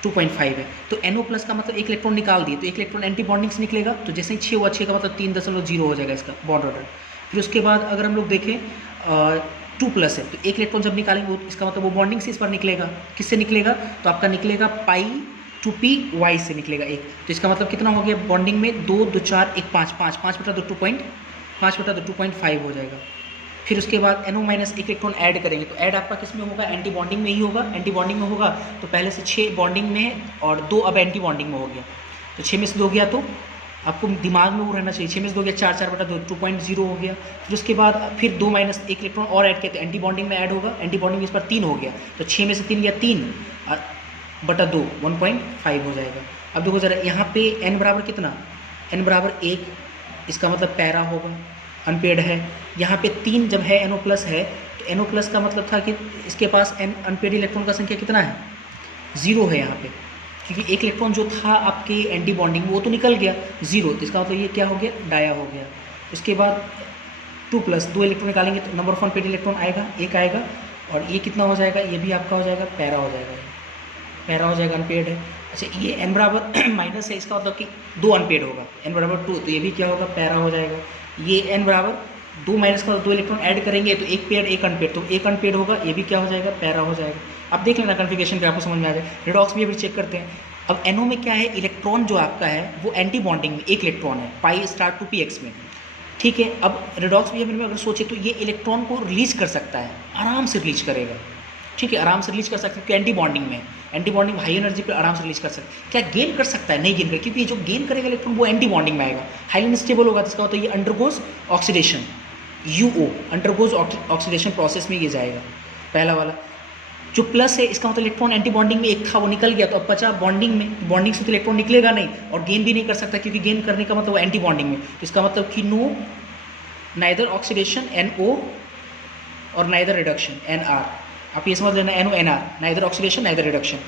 2.5 है। तो NO प्लस का मतलब एक इलेक्ट्रॉन निकाल दिए, तो एक इलेक्ट्रॉन एंटी बॉन्डिंग से निकलेगा, तो जैसे ही 6 हुआ, 6 का मतलब 3.0 हो जाएगा इसका बॉन्ड ऑर्डर। फिर उसके बाद अगर हम लोग देखें 2 प्लस है, तो एक इलेक्ट्रॉन जब निकालेंगे इसका मतलब वो बॉन्डिंग से इस पर निकलेगा। किससे निकलेगा? तो आपका निकलेगा पाई 2p y से निकलेगा एक। तो इसका मतलब कितना हो गया बॉन्डिंग में? 2 2 4 1 5 5 5 बटा 2 2.5 हो जाएगा। फिर उसके बाद NO माइनस एक इलेक्ट्रॉन ऐड करेंगे, तो ऐड आपका किस में होगा? एंटी बॉन्डिंग में ही होगा। एंटी बॉन्डिंग में होगा तो पहले से 6 बॉन्डिंग में है और 2 अब एंटी बॉन्डिंग में हो गया। तो 6 में से 2 गया तो आपको दिमाग में वो रहना चाहिए, 6 में से 2 गया 4 4 बटा 2 2.0 हो गया। फिर उसके बाद फिर 2 माइनस एक इलेक्ट्रॉन और ऐड किया तो एंटी बॉन्डिंग में ऐड होगा। एंटी बॉन्डिंग में इस पर 3 हो गया, तो 6 में से 3 गया 3 बटा 2 1.5 हो जाएगा। अब देखो जरा यहाँ पे n बराबर कितना? n बराबर 1, इसका मतलब पैरा होगा, अनपेड है। यहाँ पे 3 जब है NO प्लस है, तो NO प्लस का मतलब था कि इसके पास n अनपेड इलेक्ट्रॉन का संख्या कितना है? 0 है यहाँ पे, क्योंकि एक इलेक्ट्रॉन जो था आपके एंटी बॉन्डिंग वो तो निकल गया 0, तो इसका मतलब ये क्या हो गया? डाया हो गया। उसके बाद 2 प्लस 2 इलेक्ट्रॉन निकालेंगे तो नंबर ऑफ अनपेड इलेक्ट्रॉन आएगा, 1 आएगा, और ये कितना हो जाएगा? ये भी आपका हो जाएगा पैरा हो जाएगा, पैरा हो जाएगा, अनपेड है। अच्छा ये n बराबर माइनस है, इसका मतलब कि 2 अनपेड होगा, n बराबर 2, तो ये भी क्या होगा? पैरा हो जाएगा। ये n बराबर 2 माइनस का 2 इलेक्ट्रॉन ऐड करेंगे तो एक पेड एक अनपेड, तो एक अनपेड होगा, ये भी क्या हो जाएगा? पैरा हो जाएगा। अब देख लेना कन्फिगरेशन पे आपको समझ में आ जाए। रिडॉक्स भी चेक करते हैं। अब NO में क्या है? इलेक्ट्रॉन जो आपका है वो एंटी बॉन्डिंग में एक इलेक्ट्रॉन है पाई स्टार 2px में, ठीक है। अब रिडॉक्स बिहेवियर में अगर सोचे तो ये इलेक्ट्रॉन को रिलीज कर सकता है, आराम से रिलीज करेगा, ठीक है, आराम से रिलीज कर सकता है, क्योंकि एंटी बॉन्डिंग में एंटी बॉन्डिंग हाई एनर्जी पर आराम से रिलीज कर सकता है। क्या गेन कर सकता है? नहीं गेन कर, क्योंकि जो गेन करेगा इलेक्ट्रॉन वो एंटी बॉन्डिंग में आएगा, हाईली अनस्टेबल होगा, जिसका होता है ये undergoes oxidation, UO undergoes oxidation process में ये जाएगा, पहला वाला। जो प्लस है इसका मतलब इलेक्ट्रॉन एंटी बॉन्डिंग में एक था वो निकल गया, तो अब बचा बॉन्डिंग में, बॉन्डिंग से तो इलेक्ट्रॉन निकलेगा नहीं और गेन भी नहीं कर सकता, क्योंकि गेन करने का मतलब वो एंटी बॉन्डिंग में, तो इसका मतलब कि नो नाइदर ऑक्सीडेशन NO और नाइदर रिडक्शन NR। आप ये समझ लेना NO NR, neither oxidation neither reduction.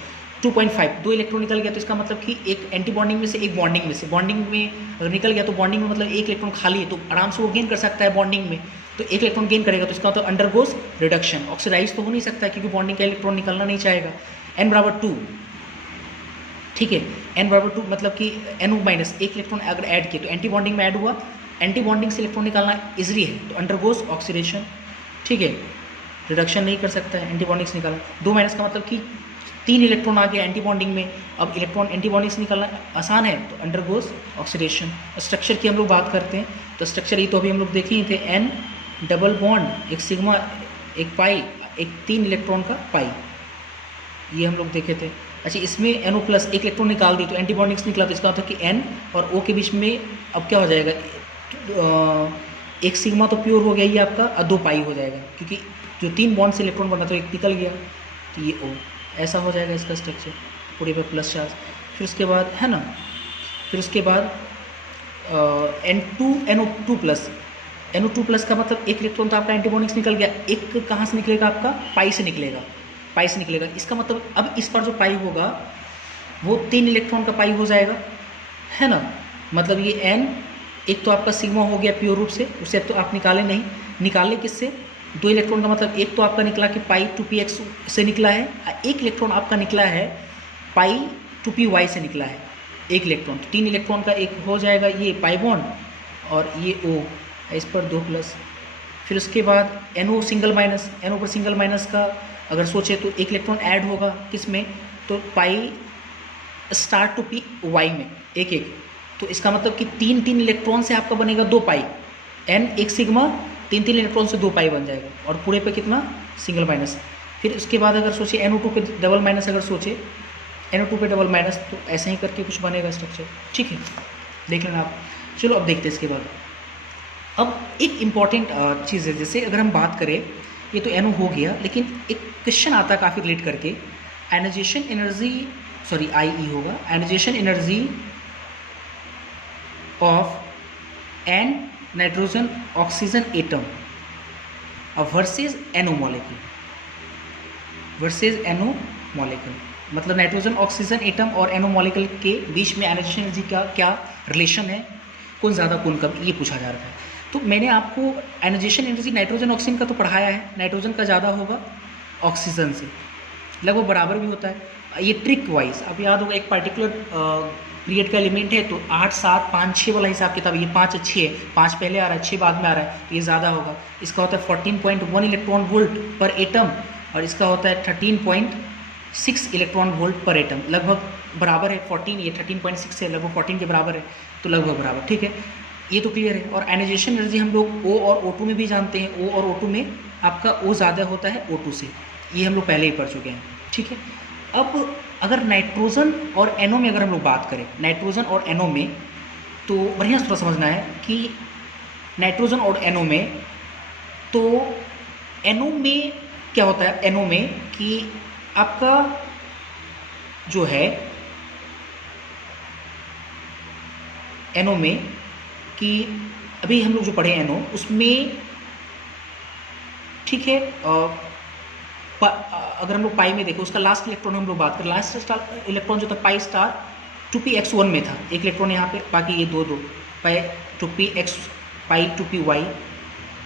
2.5 2 electron निकल गया, तो इसका मतलब कि एक एंटी बॉन्डिंग में से एक बॉन्डिंग में से, बॉन्डिंग में अगर निकल गया तो बॉन्डिंग में मतलब एक इलेक्ट्रॉन खाली है, तो आराम से वो गेन कर सकता है बॉन्डिंग में, तो एक इलेक्ट्रॉन गेन करेगा, तो इसका मतलब अंडरगोज रिडक्शन, ऑक्सीडाइज तो हो नहीं सकता क्योंकि बॉन्डिंग का इलेक्ट्रॉन निकलना नहीं चाहेगा। n बराबर 2, ठीक है, n बराबर 2 मतलब कि NO माइनस एक इलेक्ट्रॉन अगर ऐड किए तो एंटी बॉन्डिंग में ऐड हुआ, एंटी बॉन्डिंग से इलेक्ट्रॉन निकालना इजली है, तो अंडरगोज ऑक्सीडेशन, ठीक है, रिडक्शन नहीं कर सकता है, एंटी बॉन्डिंग से निकालना। 2 माइनस का मतलब कि 3 इलेक्ट्रॉन आ गया एंटी बॉन्डिंग में, अब इलेक्ट्रॉन एंटी बॉन्डिंग से निकालना आसान है, तो अंडरगोज ऑक्सीडेशन। स्ट्रक्चर की हम लोग बात करते हैं, तो स्ट्रक्चर ये तो अभी हम लोग देखे ही थे, N डबल बॉन्ड, एक सिग्मा, एक पाई, एक 3 इलेक्ट्रॉन का पाई, ये हम लोग देखे थे। अच्छा इसमें NO प्लस एक इलेक्ट्रॉन निकाल दी तो एंटी बॉन्डिंग से निकला, तो इसका मतलब कि N और O के बीच में अब क्या हो जाएगा? एक सिग्मा तो प्योर हो गया ये आपका, और 2 पाई हो जाएगा, क्योंकि जो 3 बॉन्ड से इलेक्ट्रॉन बना तो एक निकल गया, तो ये O, ऐसा हो जाएगा इसका स्ट्रक्चर पूरे पे प्लस चार्ज। फिर उसके बाद है ना, फिर उसके बाद NO2 प्लस, NO2 प्लस का मतलब एक इलेक्ट्रॉन तो आपका एंटी बॉन्डिंग से निकल गया, एक कहाँ से निकलेगा? आपका पाई से निकलेगा, पाई से निकलेगा। इसका मतलब अब इस पर जो पाई होगा वो 3 इलेक्ट्रॉन का पाई हो जाएगा, है ना, मतलब ये N एक तो आपका सिग्मा हो गया प्योर रूप से, उसे तो आप निकाले नहीं, निकाले किससे? 2 इलेक्ट्रॉन का मतलब एक तो आपका निकला कि पाई 2px से निकला है, एक इलेक्ट्रॉन आपका निकला है पाई 2py से निकला है, एक इलेक्ट्रॉन, तो 3 इलेक्ट्रॉन का एक हो जाएगा ये पाई बॉन्ड, और ये O इस पर 2 प्लस। फिर उसके बाद NO सिंगल माइनस, NO पर सिंगल माइनस का अगर सोचे तो एक इलेक्ट्रॉन ऐड होगा किस में? तो पाई स्टार 2py में एक एक, तो इसका मतलब कि 3 इलेक्ट्रॉन से आपका बनेगा 2 पाई, N एक सिग्मा, 3 इलेक्ट्रॉन से 2 पाई बन जाएगा, और पूरे पे कितना? Single minus. फिर उसके बाद अगर सोचे NO2 पे डबल माइनस, अगर सोचे NO2 पे डबल माइनस, तो ऐसे ही करके कुछ बनेगा स्ट्रक्चर, ठीक है, देख लेना आप। चलो अब देखते हैं इसके बाद। अब एक इम्पॉर्टेंट चीज़ है, जैसे अगर हम बात करें, ये तो NO हो गया, लेकिन एक क्वेश्चन आता है काफ़ी रिलेट करके, आयनाइजेशन एनर्जी, सॉरी IE होगा, ionisation energy of N nitrogen oxygen atom versus NO molecule, versus NO molecule, मतलब नाइट्रोजन ऑक्सीजन एटम और NO मॉलिक्यूल के बीच में आयनाइजेशन एनर्जी का क्या रिलेशन है, कौन ज़्यादा कौन कम, ये पूछा जा रहा है। तो मैंने आपको आयनाइजेशन एनर्जी नाइट्रोजन ऑक्सीजन का तो पढ़ाया है, नाइट्रोजन का ज़्यादा होगा ऑक्सीजन से, लगभग बराबर भी होता है। ये ट्रिक वाइज अब याद होगा, एक पर्टिकुलर पीरियड का एलिमेंट है तो 8 7 5 6 वाला हिसाब किताब, ये 5 अच्छी है, 5 पहले आ रहा है 6 बाद में आ रहा है तो ये ज़्यादा होगा। इसका होता है 14.1 इलेक्ट्रॉन वोल्ट पर एटम और इसका होता है 13.6 इलेक्ट्रॉन वोल्ट पर एटम, लगभग बराबर है 14, ये 13.6 है, लगभग 14 के बराबर है, तो लगभग बराबर, ठीक है, ये तो क्लियर है। और आयनाइजेशन एनर्जी हम लोग O और O2 में भी जानते हैं, O और O2 में आपका O ज़्यादा होता है O2 से, ये हम लोग पहले ही पढ़ चुके हैं, ठीक है। अब अगर नाइट्रोजन और NO में अगर हम लोग बात करें, नाइट्रोजन और NO में, तो बढ़िया थोड़ा समझना है कि नाइट्रोजन और NO में, तो NO में क्या होता है, NO में कि आपका जो है NO में कि अभी हम लोग जो पढ़े NO उसमें, ठीक है, अगर हम लोग पाई में देखें उसका लास्ट इलेक्ट्रॉन हम लोग बात करें, लास्ट इलेक्ट्रॉन जो था पाई स्टार 2p(x)1 में था, एक इलेक्ट्रॉन यहाँ पे, बाकी ये दो पाई 2p(x), पाई 2p(y),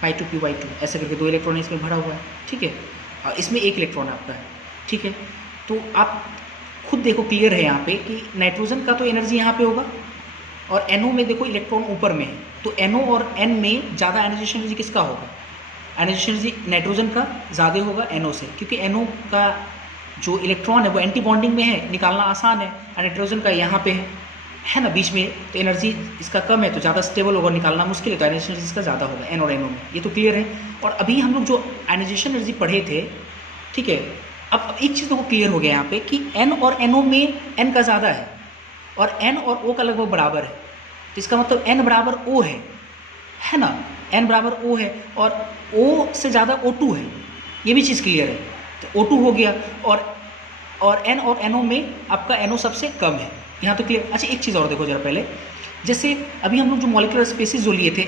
पाई 2p(y2), ऐसे करके 2 इलेक्ट्रॉन इसमें भरा हुआ है, ठीक है, और इसमें 1 इलेक्ट्रॉन आपका है, ठीक है। तो आप खुद देखो, क्लियर है यहाँ पे कि नाइट्रोजन का तो एनर्जी यहाँ पे होगा और NO में देखो इलेक्ट्रॉन ऊपर में है, तो NO और N में ज़्यादा आयनाइजेशन एनर्जी किसका होगा, आयनाइजेशन एनर्जी नाइट्रोजन का ज़्यादा होगा NO से, क्योंकि NO का जो इलेक्ट्रॉन है वो एंटी बॉन्डिंग में है, निकालना आसान है, और नाइट्रोजन का यहाँ पे है ना बीच में, तो एनर्जी इसका कम है तो ज़्यादा स्टेबल होगा, निकालना मुश्किल है, तो आयनाइजेशन एनर्जी इसका ज़्यादा होगा N और NO में, ये तो क्लियर है। और अभी हम लोग जो आयनाइजेशन एनर्जी पढ़े थे, ठीक है, अब एक चीज़ तो क्लियर हो गया यहाँ पे कि N और NO में N का ज़्यादा है और N और O का लगभग बराबर है, तो इसका मतलब N बराबर O है ना, N बराबर O है और O से ज़्यादा O2 है, ये भी चीज़ क्लियर है, तो O2 हो गया और N और NO में आपका NO सबसे कम है, यहाँ तो क्लियर। अच्छा एक चीज़ और देखो जरा पहले, जैसे अभी हम लोग जो मॉलिक्यूलर स्पेसिस जो लिए थे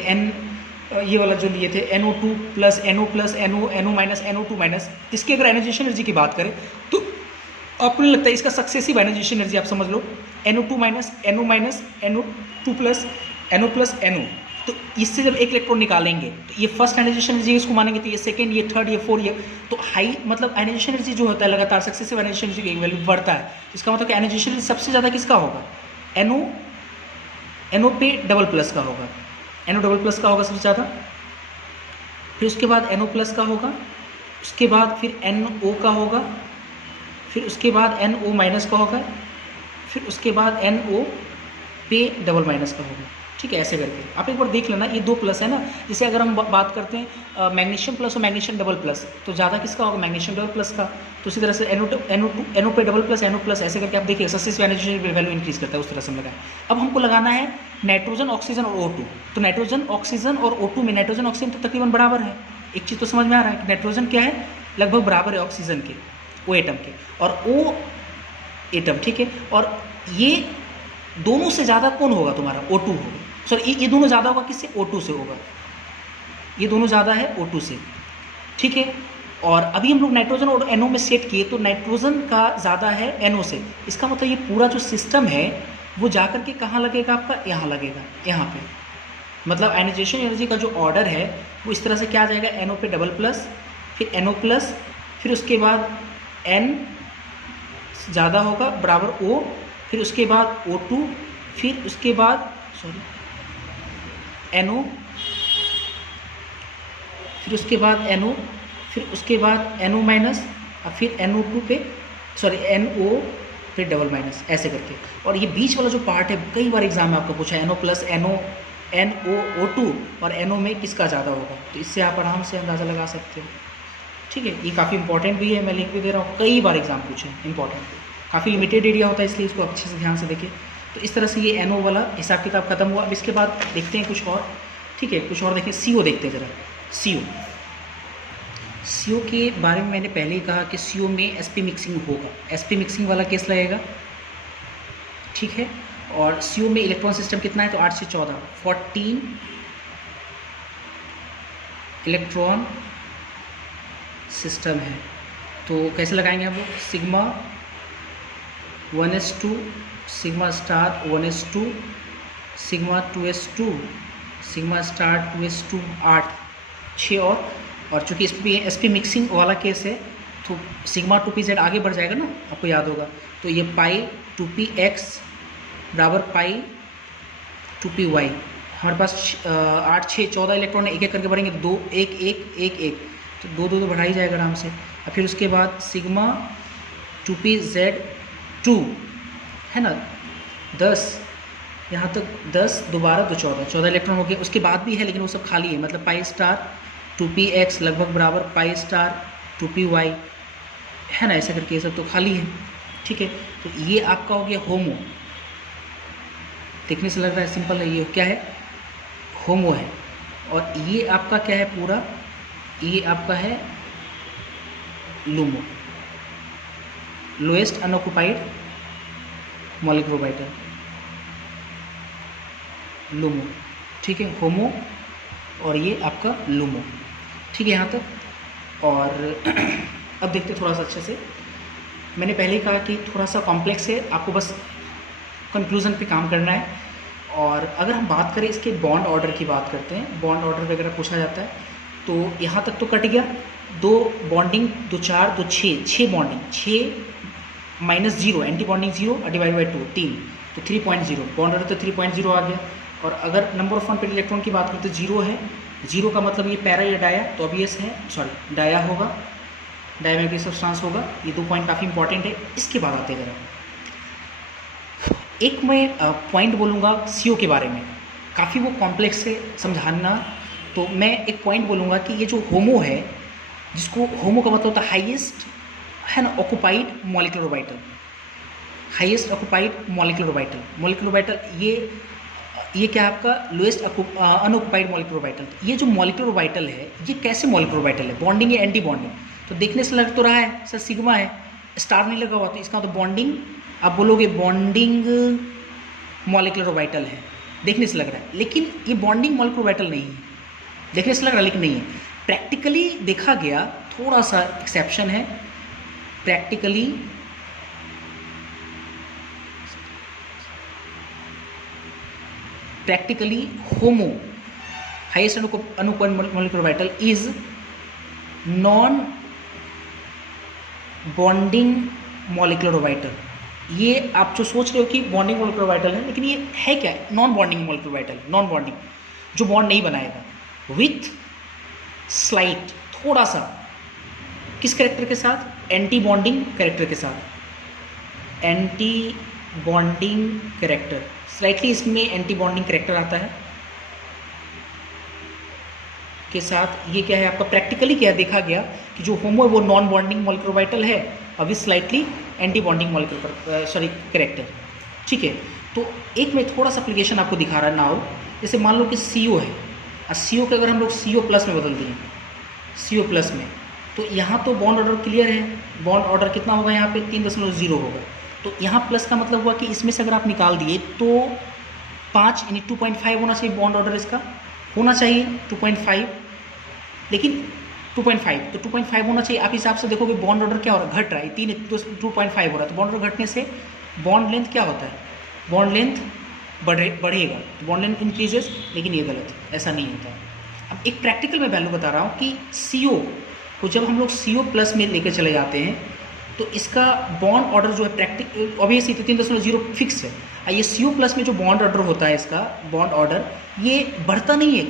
ये वाला जो लिए थे NO2 plus NO plus NO minus NO2 minus, इसकी अगर आयनाइजेशन एनर्जी की बात करें तो आपको नहीं लगता है इसका सक्सेसिव आयनाइजेशन एनर्जी, आप समझ लो NO2 minus NO plus NO, तो इससे जब एक इलेक्ट्रॉन निकालेंगे तो ये फर्स्ट आयनाइजेशन एनर्जी इसको मानेंगे, तो ये सेकंड, ये थर्ड, ये फोर्थ, ये तो हाई, मतलब आयनाइजेशन एनर्जी जो होता है लगातार सक्सेसिव आयनाइजेशन एनर्जी की वैल्यू बढ़ता है, इसका मतलब कि आयनाइजेशन एनर्जी सबसे ज़्यादा किसका होगा, NO पे डबल प्लस का होगा, NO डबल प्लस का होगा सबसे ज़्यादा, फिर उसके बाद NO प्लस का होगा, उसके बाद फिर NO का होगा, फिर उसके बाद NO माइनस का होगा, फिर उसके बाद NO पे डबल माइनस का होगा, ठीक है, ऐसे करके आप एक बार देख लेना, ये 2 प्लस है ना, जैसे अगर हम बात करते हैं मैग्नीशियम प्लस और मैग्नीशियम डबल प्लस, तो ज़्यादा किसका होगा, मैग्नीशियम डबल प्लस का, तो इसी तरह से NO पे डबल प्लस NO प्लस, ऐसे करके आप देखिए सक्सेसिव आयनाइजेशन वैल्यू इंक्रीज करता है, उस तरह से हम लगाएं। अब हमको लगाना है नाइट्रोजन, ऑक्सीजन और O2, तो नाइट्रोजन, ऑक्सीजन और O2 में नाइट्रोजन ऑक्सीजन तो तकरीबन बराबर है, एक चीज़ तो समझ में आ रहा है कि नाइट्रोजन क्या है, लगभग बराबर है ऑक्सीजन के, O एटम के, और O एटम, ठीक है, और ये दोनों से ज़्यादा कौन होगा तुम्हारा, O2 होगा, सॉरी ये दोनों ज़्यादा होगा किससे, O2 से होगा, ये दोनों ज़्यादा है O2 से, ठीक है। और अभी हम लोग नाइट्रोजन और NO में सेट किए तो नाइट्रोजन का ज़्यादा है NO से, इसका मतलब ये पूरा जो सिस्टम है वो जाकर के कहाँ लगेगा आपका, यहाँ लगेगा, यहाँ पे, मतलब आयनाइजेशन एनर्जी का जो ऑर्डर है वो इस तरह से क्या आ जाएगा, NO पे डबल प्लस, फिर NO प्लस, फिर उसके बाद N ज़्यादा होगा बराबर O, फिर उसके बाद O2, फिर उसके बाद NO, फिर उसके बाद NO, फिर उसके बाद NO माइनस, और फिर NO2 पे NO पे डबल माइनस, ऐसे करके। और ये बीच वाला जो पार्ट है कई बार एग्जाम में आपको पूछा है, NO प्लस NO O2 और NO में किसका ज़्यादा होगा, तो इससे आप आराम से अंदाज़ा लगा सकते हो, ठीक है। ये काफ़ी इंपॉर्टेंट भी है, मैं लिंक भी दे रहा हूँ, कई बार एग्जाम पूछे, इंपॉर्टेंट, काफ़ी लिमिटेड एरिया होता है इसलिए इसको अच्छे से ध्यान से देखिए। तो इस तरह से ये NO वाला हिसाब किताब खत्म हुआ। अब इसके बाद देखते हैं कुछ और, ठीक है, कुछ और देखें, CO देखते हैं ज़रा। CO के बारे में मैंने पहले ही कहा कि CO में sp मिक्सिंग होगा, sp मिक्सिंग वाला केस लगेगा, ठीक है। और CO में इलेक्ट्रॉन सिस्टम कितना है, तो 8 से 14 14 इलेक्ट्रॉन सिस्टम है। तो कैसे लगाएंगे हम लोग, sigma 1s2, sigma star 1s2, sigma 2s2, sigma star 2s2, 8 6 और चूँकि इस पर sp मिक्सिंग वाला केस है तो सिग्मा 2p z आगे बढ़ जाएगा ना, आपको याद होगा। तो ये पाई 2px बराबर पाई 2py। हमारे पास 8 6 14 इलेक्ट्रॉन एक एक करके बढ़ेंगे, 2 1 1 1 1, तो 2 2 तो बढ़ा ही जाएगा आराम से। और फिर उसके बाद सिग्मा 2pz2 है ना, 10 यहाँ तक 10 दोबारा तो 14 इलेक्ट्रॉन हो गए। उसके बाद भी है लेकिन वो सब खाली है, मतलब पाई स्टार 2px लगभग बराबर पाई स्टार 2py है ना, ऐसा करके ये सब तो खाली है। ठीक है, तो ये आपका हो गया होमो। देखने से लग रहा है सिंपल है, ये क्या है, होमो है। और ये आपका क्या है पूरा, ये आपका है LUMO, lowest unoccupied molecular orbital, LUMO. ठीक है, होमो और ये आपका लूमो। ठीक है यहाँ तक। और अब देखते थोड़ा सा अच्छे से। मैंने पहले ही कहा कि थोड़ा सा कॉम्प्लेक्स है, आपको बस कंक्लूजन पे काम करना है। और अगर हम बात करें इसके बॉन्ड ऑर्डर की बात करते हैं, बॉन्ड ऑर्डर वगैरह पूछा जाता है, तो यहाँ तक तो कट गया। 2 bonding 2 4 2 6 bonding, 6 minus 0 anti bonding 0 और डिवाइड बाई 2 3, तो 3.0 बॉन्ड ऑर्डर तो 3.0 आ गया। और अगर नंबर ऑफ कॉन्पेक्ट इलेक्ट्रॉन की बात करते तो 0 है, 0 का मतलब ये पैरा या डाया, तो ऑब्वियस है, सॉरी डाया होगा, डायमैग्नेटिक सब्सटेंस होगा। ये 2 पॉइंट काफ़ी इंपॉर्टेंट है। इसके बाद आते हैं एक मैं पॉइंट बोलूँगा CO के बारे में, काफ़ी वो कॉम्प्लेक्स है समझाना। तो मैं एक पॉइंट बोलूँगा कि ये जो होमो है, जिसको होमो का मतलब होता है हाईएस्ट है ना occupied molecular orbital, highest occupied molecular orbital, molecular orbital ये क्या है आपका लोएस्ट अनऑक्युपाइड मॉलिक्यूलर ऑर्बिटल। ये जो मॉलिक्यूलर ऑर्बिटल है, ये कैसे मॉलिक्यूलर ऑर्बिटल है, बॉन्डिंग या एंटी बॉन्डिंग? तो देखने से लग तो रहा है सर सिग्मा है, स्टार नहीं लगा हुआ, तो इसका तो बॉन्डिंग, आप बोलोगे बॉन्डिंग मॉलिक्यूलर ऑर्बिटल है, देखने से लग रहा है, लेकिन ये बॉन्डिंग मॉलिक्यूलर ऑर्बिटल नहीं है। देखने से लग रहा है लेकिन नहीं है। प्रैक्टिकली देखा गया, थोड़ा सा एक्सेप्शन है, practically homo highest unoccupied molecular orbital is non bonding molecular orbital. ये आप जो सोच रहे हो कि बॉन्डिंग मॉलिक्यूलर ऑर्बिटल है, लेकिन ये है क्या, non bonding molecular orbital, non bonding, जो बॉन्ड नहीं बनाएगा, विथ स्लाइट थोड़ा सा किस कैरेक्टर के साथ, एंटी बॉन्डिंग कैरेक्टर के साथ, एंटी बॉन्डिंग कैरेक्टर, स्लाइटली इसमें एंटी बॉन्डिंग कैरेक्टर आता है के साथ। ये क्या है आपका, प्रैक्टिकली क्या देखा गया कि जो होमो है वो नॉन बॉन्डिंग मॉलिक्यूलर ऑर्बिटल है, अभी slightly anti bonding molecular character. ठीक है, तो एक मैं थोड़ा सा एप्लीकेशन आपको दिखा रहा है नाउ। जैसे मान लो कि CO है, और CO को अगर हम लोग CO प्लस में बदल दिए, CO प्लस में, तो यहाँ तो बॉन्ड ऑर्डर क्लियर है, बॉन्ड ऑर्डर कितना होगा यहाँ पे 3.0 होगा। तो यहाँ प्लस का मतलब हुआ कि इसमें से अगर आप निकाल दिए तो 5 यानी 2.5 होना चाहिए, बॉन्ड ऑर्डर इसका होना चाहिए 2.5, लेकिन 2.5 तो 2.5 होना चाहिए। आप हिसाब से देखोगे बॉन्ड ऑर्डर क्या हो रहा है, घट रहा है, 3 तो 2.5 हो रहा है, तो बॉन्ड ऑर्डर घटने से बॉन्ड लेंथ क्या होता है, बॉन्ड लेंथ बढ़ेगा, तो बॉन्ड लेंथ इंक्रीजेस, लेकिन ये गलत है, ऐसा नहीं होता है। अब एक प्रैक्टिकल मैं वैल्यू बता रहा हूँ कि CO को जब हम लोग CO प्लस में लेकर चले जाते हैं, तो इसका बॉन्ड ऑर्डर जो है ऑब्वियसली 3.0 फिक्स है। ये CO प्लस में जो बॉन्ड ऑर्डर होता है, इसका बॉन्ड ऑर्डर ये बढ़ता नहीं है,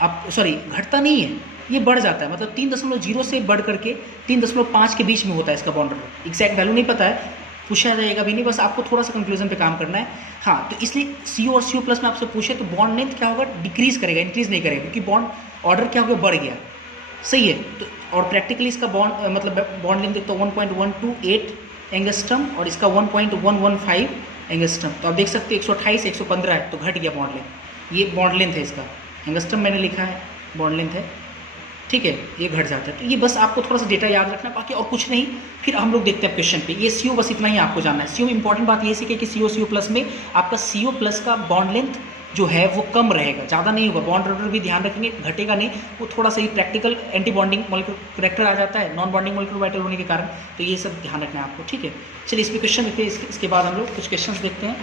आप सॉरी घटता नहीं है, ये बढ़ जाता है, मतलब 3.0 से बढ़ करके 3.5 के बीच में होता है इसका बॉन्ड ऑर्डर। एग्जैक्ट वैल्यू नहीं पता है, पूछा जाएगा भी नहीं, बस आपको थोड़ा सा कंक्लूजन पे काम करना है। हाँ, तो इसलिए CO और CO प्लस में आपसे पूछे तो बॉन्ड लेंथ क्या होगा, डिक्रीज करेगा, इंक्रीज नहीं करेगा, क्योंकि बॉन्ड ऑर्डर क्या हो गया, बढ़ गया। सही है, तो और प्रैक्टिकली इसका बॉन्ड मतलब बॉन्ड लेंथ देखते हो 1.128 एंगस्ट्रम और इसका 1.115 एंगस्ट्रम। तो आप देख सकते हैं 128 115 है, तो घट गया बॉन्ड लेंथ। ये बॉन्ड लेंथ है इसका, एंगस्ट्रम मैंने लिखा है, बॉन्ड लेंथ है, ठीक है, ये घट जाता है। तो ये बस आपको थोड़ा सा डेटा याद रखना, बाकी और कुछ नहीं। फिर हम लोग देखते हैं क्वेश्चन पे। ये CO बस इतना ही आपको जानना है। CO में इंपॉर्टेंट बात ये सीखे कि CO प्लस में आपका CO प्लस का बॉन्ड लेंथ जो है वो कम रहेगा, ज़्यादा नहीं होगा। बॉन्ड ऑर्डर भी ध्यान रखेंगे, घटेगा नहीं, वो थोड़ा सा ही practical anti bonding molecular character आ जाता है, नॉन बॉन्डिंग मॉलिक्यूलर ऑर्बिटल होने के कारण। तो ये सब ध्यान रखना है आपको, ठीक है। चलिए इस पर क्वेश्चन देखते हैं, इसके बाद हम लोग कुछ क्वेश्चन देखते हैं।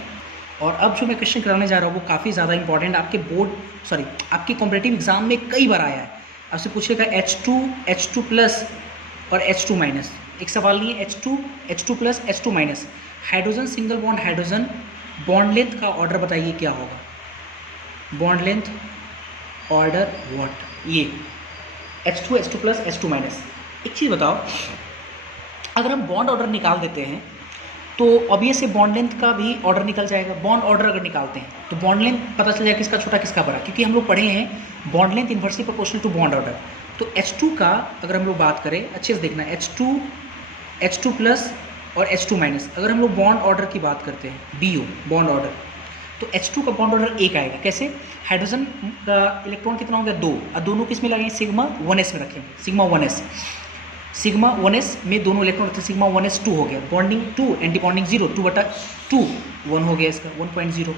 और अब जो मैं क्वेश्चन कराने जा रहा हूँ वो काफ़ी ज़्यादा इंपॉर्टेंट, आपके कॉम्पिटिटिव एग्जाम में कई बार आया है। आपसे पूछेगा H2 प्लस और H2 माइनस, एक सवाल नहीं है, H2 plus H2 minus, hydrogen single bond hydrogen, bond length का ऑर्डर बताइए क्या होगा, बॉन्ड लेंथ ऑर्डर व्हाट, ये H2 प्लस H2 माइनस। एक चीज़ बताओ, अगर हम बॉन्ड ऑर्डर निकाल देते हैं तो ऑब्वियस से बॉन्ड लेंथ का भी ऑर्डर निकल जाएगा। बॉन्ड ऑर्डर अगर निकालते हैं तो बॉन्ड लेंथ पता चल जाएगा किसका छोटा किसका बड़ा, क्योंकि हम लोग पढ़े हैं bond length inversely proportional to bond order. तो H2 का अगर हम लोग बात करें, अच्छे से देखना, H2 प्लस और H2 माइनस, अगर हम लोग बॉन्ड ऑर्डर की बात करते हैं BO बॉन्ड ऑर्डर, तो H2 का बॉन्ड ऑर्डर 1 आएगा। कैसे? हाइड्रोजन का इलेक्ट्रॉन कितना हो गया 2, और दोनों किस में लगेंगे, सिग्मा 1s में रखेंगे, सिग्मा 1s में दोनों इलेक्ट्रॉन रखते हैं, सिग्मा 1s 2 हो गया, बॉन्डिंग 2 एंटी बॉन्डिंग 0, 2/2 1 हो गया इसका 1.0,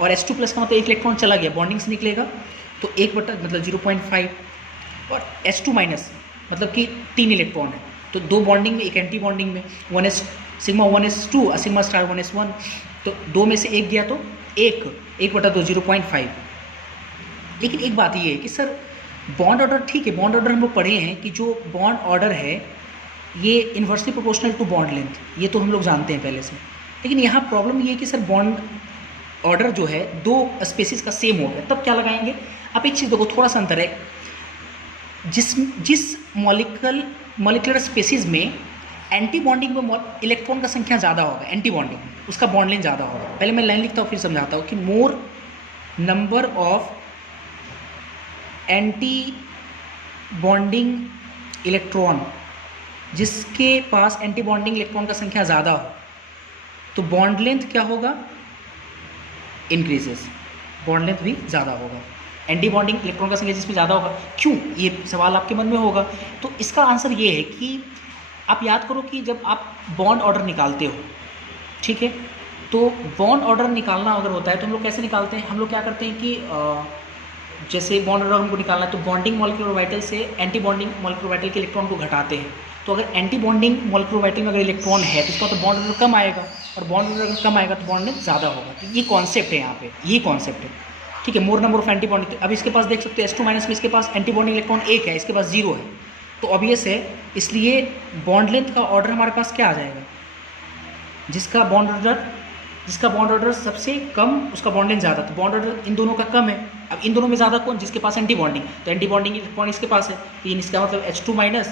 और H2 प्लस का मतलब एक इलेक्ट्रॉन चला गया, बॉन्डिंग से निकलेगा तो 1 बटा मतलब 0.5, और H2 माइनस मतलब कि 3 इलेक्ट्रॉन है, तो 2 बॉन्डिंग में एक एंटी बॉन्डिंग में, 1s सिग्मा 1s 2 और सिग्मा स्टार 1s 1, तो 2 में से 1 गया तो 1/2 0.5। लेकिन एक बात ये है कि सर बॉन्ड ऑर्डर ठीक है, बॉन्ड ऑर्डर हम लोग पढ़े हैं कि जो बॉन्ड ऑर्डर है ये inversely proportional to bond length, ये तो हम लोग जानते हैं पहले से। लेकिन यहाँ प्रॉब्लम ये है कि सर बॉन्ड ऑर्डर जो है 2 स्पेसिस का सेम हो गया, तब क्या लगाएंगे। अब एक चीज़ देखो, थोड़ा सा अंतर है, जिस मॉलिक्यूलर स्पेसिस में एंटी बॉन्डिंग में इलेक्ट्रॉन का संख्या ज़्यादा होगा, एंटी बॉन्डिंग उसका बॉन्ड लेंथ ज़्यादा होगा। पहले मैं लाइन लिखता हूँ फिर समझाता हूँ कि मोर number of anti bonding electron, जिसके पास एंटी बॉन्डिंग इलेक्ट्रॉन का संख्या ज़्यादा हो तो बॉन्ड लेंथ क्या होगा, इंक्रीजेस, बॉन्ड लेंथ भी ज़्यादा होगा। एंटी बॉन्डिंग इलेक्ट्रॉन का संख्या जिसमें ज़्यादा होगा, क्यों, ये सवाल आपके मन में होगा। तो इसका आंसर ये है कि आप याद करो कि जब आप बॉन्ड ऑर्डर निकालते हो, ठीक है, तो बॉन्ड ऑर्डर निकालना अगर होता है तो हम लोग कैसे निकालते हैं, हम लोग क्या करते हैं कि जैसे बॉन्ड ऑर्डर हमको निकालना है तो बॉन्डिंग मॉलिक्यूलर ऑर्बिटल से एंटी बॉन्डिंग मॉलिक्यूलर ऑर्बिटल के इलेक्ट्रॉन को घटाते हैं। तो अगर एंटी बॉन्डिंग मॉलिक्यूलर ऑर्बिटल में अगर इलेक्ट्रॉन है तो उसका तो बॉन्ड ऑर्डर कम आएगा, और बॉन्ड ऑर्डर अगर कम आएगा तो बॉन्ड लेंथ ज़्यादा होगा। तो ये कॉन्सेप्ट है यहाँ पे, ये कॉन्सेप्ट है, ठीक है। मोर नंबर ऑफ एंटी बॉन्डिंग, अब इसके पास देख सकते हैं H2 माइनस में इसके पास एंटी बॉन्डिंग इलेक्ट्रॉन 1 है, इसके पास 0 है, तो ऑब्वियस है, इसलिए बॉन्ड लेंथ का ऑर्डर हमारे पास क्या आ जाएगा, जिसका बॉन्ड ऑर्डर सबसे कम उसका बॉन्ड लेंथ ज़्यादा, तो बॉन्ड ऑर्डर इन दोनों का कम है। अब इन दोनों में ज़्यादा कौन, जिसके पास एंटी बॉन्डिंग, तो एंटी बॉन्डिंग इलेक्ट्रॉन इसके पास है, तो ये इसका मतलब H2 माइनस,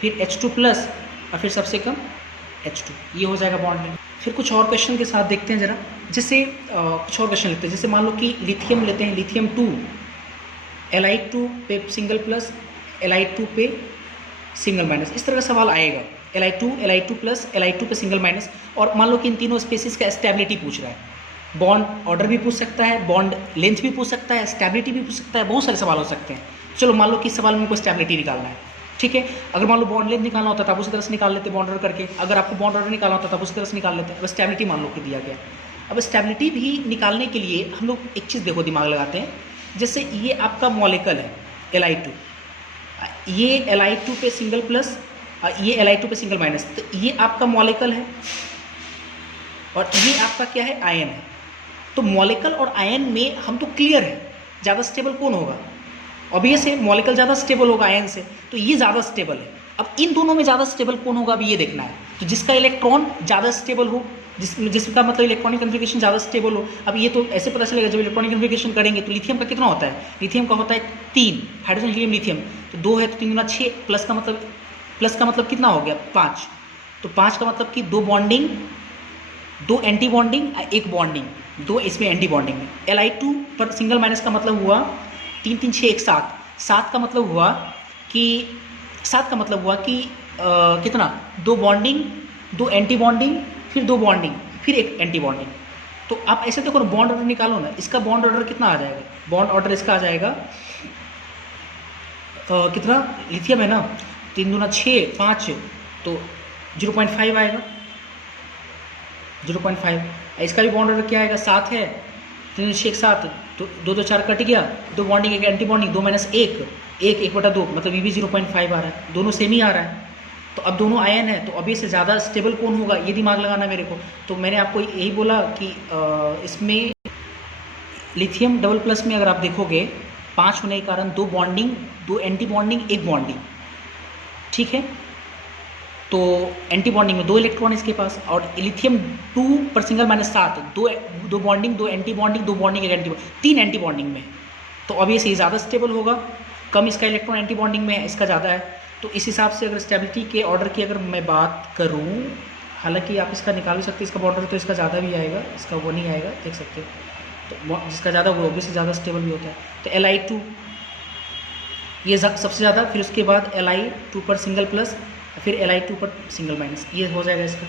फिर H2 प्लस, और फिर सबसे कम H2, ये हो जाएगा बॉन्ड लेंथ। फिर कुछ और क्वेश्चन के साथ देखते हैं जरा, जैसे कुछ और क्वेश्चन लेते हैं, जैसे मान लो कि लिथियम लेते हैं, लिथियम 2 Li2 पे सिंगल प्लस, Li2 पे सिंगल माइनस, इस तरह का सवाल आएगा, Li2 प्लस Li2 पे सिंगल माइनस, और मान लो कि इन तीनों स्पेसिस का स्टेबिलिटी पूछ रहा है, बॉन्ड ऑर्डर भी पूछ सकता है, बॉन्ड लेंथ भी पूछ सकता है, स्टेबिलिटी भी पूछ सकता है, बहुत सारे सवाल हो सकते हैं। चलो मान लो कि इस सवाल में हमको स्टेबिलिटी निकालना है, ठीक है। अगर मान लो बॉन्ड लेंथ निकालना होता तब उसी तरह से निकाल लेते बॉन्ड ऑर्डर करके, अगर आपको बॉन्ड ऑर्डर निकालना होता तब उसी तरह से निकाल लेते। अब स्टेबिलिटी मान लो कि दिया गया, अब स्टेबिलिटी भी निकालने के लिए हम लोग एक चीज़ देखो दिमाग लगाते हैं, जैसे ये आपका मॉलिक्यूल है Li2, ये Li2 पे सिंगल प्लस, ये Li2 पे सिंगल माइनस, तो ये आपका मॉलिक्यूल है और ये आपका क्या है, आयन है। तो मॉलिक्यूल और आयन में हम तो क्लियर है ज़्यादा स्टेबल कौन होगा, ऑब्वियस है मॉलिक्यूल ज़्यादा स्टेबल होगा आयन से, तो ये ज़्यादा स्टेबल है। अब इन दोनों में ज़्यादा स्टेबल कौन होगा, अभी ये देखना है। तो जिसका इलेक्ट्रॉन ज़्यादा स्टेबल हो, जिसका मतलब इलेक्ट्रॉनिक कन्फिगरेशन ज़्यादा स्टेबल हो, अब ये तो ऐसे पता चलेगा जब इलेक्ट्रॉनिक कन्फिगरेशन करेंगे। तो लिथियम का कितना होता है, लिथियम का होता है 3, हाइड्रोजन हीलियम लिथियम, तो 2 है तो 3 गुना 6, प्लस का मतलब कितना हो गया 5, तो 5 का मतलब कि 2 बॉन्डिंग, 2 एंटी बॉन्डिंग, 1 बॉन्डिंग, 2 इसमें एंटी बॉन्डिंग में। Li2 पर सिंगल माइनस का मतलब हुआ 3 3 6 1 7, 7 का मतलब हुआ कि कितना, 2 बॉन्डिंग, 2 एंटी बॉन्डिंग, फिर 2 बॉन्डिंग, फिर 1 एंटी बॉन्डिंग। तो आप ऐसे देखो बॉन्ड ऑर्डर निकालो ना, इसका बॉन्ड ऑर्डर कितना आ जाएगा, बॉन्ड ऑर्डर इसका आ जाएगा कितना, लिथियम है ना, 3 दूना 6 5, तो 0.5 आएगा, 0.5। इसका भी बॉन्ड ऑर्डर क्या आएगा, 7 है, 3 6 7, तो 2 2 4 कट गया, 2 बॉन्डिंग 1 एंटी बॉन्डिंग, 2 माइनस 1 1/2, मतलब ये भी 0.5 आ रहा है, दोनों सेम ही आ रहा है। तो अब दोनों आयन है तो अभी से ज़्यादा स्टेबल कौन होगा, ये दिमाग लगाना मेरे को। तो मैंने आपको यही बोला कि इसमें लिथियम डबल प्लस में अगर आप देखोगे 5 होने के कारण 2 बॉन्डिंग, 2 एंटी बॉन्डिंग, 1 बॉन्डिंग, ठीक है। तो एंटी बॉन्डिंग में 2 इलेक्ट्रॉन इसके पास, और लिथियम 2 पर सिंगल माइनस 7, दो बॉन्डिंग, 2 एंटी बॉन्डिंग, 2 बॉन्डिंग, एक एंटी, 3 एंटी बॉन्डिंग में। तो ऑब्वियसली ज़्यादा स्टेबल होगा, कम इसका इलेक्ट्रॉन एंटी बॉन्डिंग में है, इसका ज़्यादा है। तो इस हिसाब से अगर स्टेबिलिटी के ऑर्डर की अगर मैं बात करूँ, हालांकि आप इसका निकाल भी सकते हैं इसका बॉर्डर, तो इसका ज़्यादा भी आएगा, इसका वो नहीं आएगा, देख सकते हैं। तो जिसका ज़्यादा वो ऑब्वियसली ज़्यादा स्टेबल भी होता है। तो Li2 ये सबसे ज़्यादा, फिर उसके बाद Li2 पर सिंगल प्लस, फिर Li2 पर सिंगल माइनस, ये हो जाएगा इसका।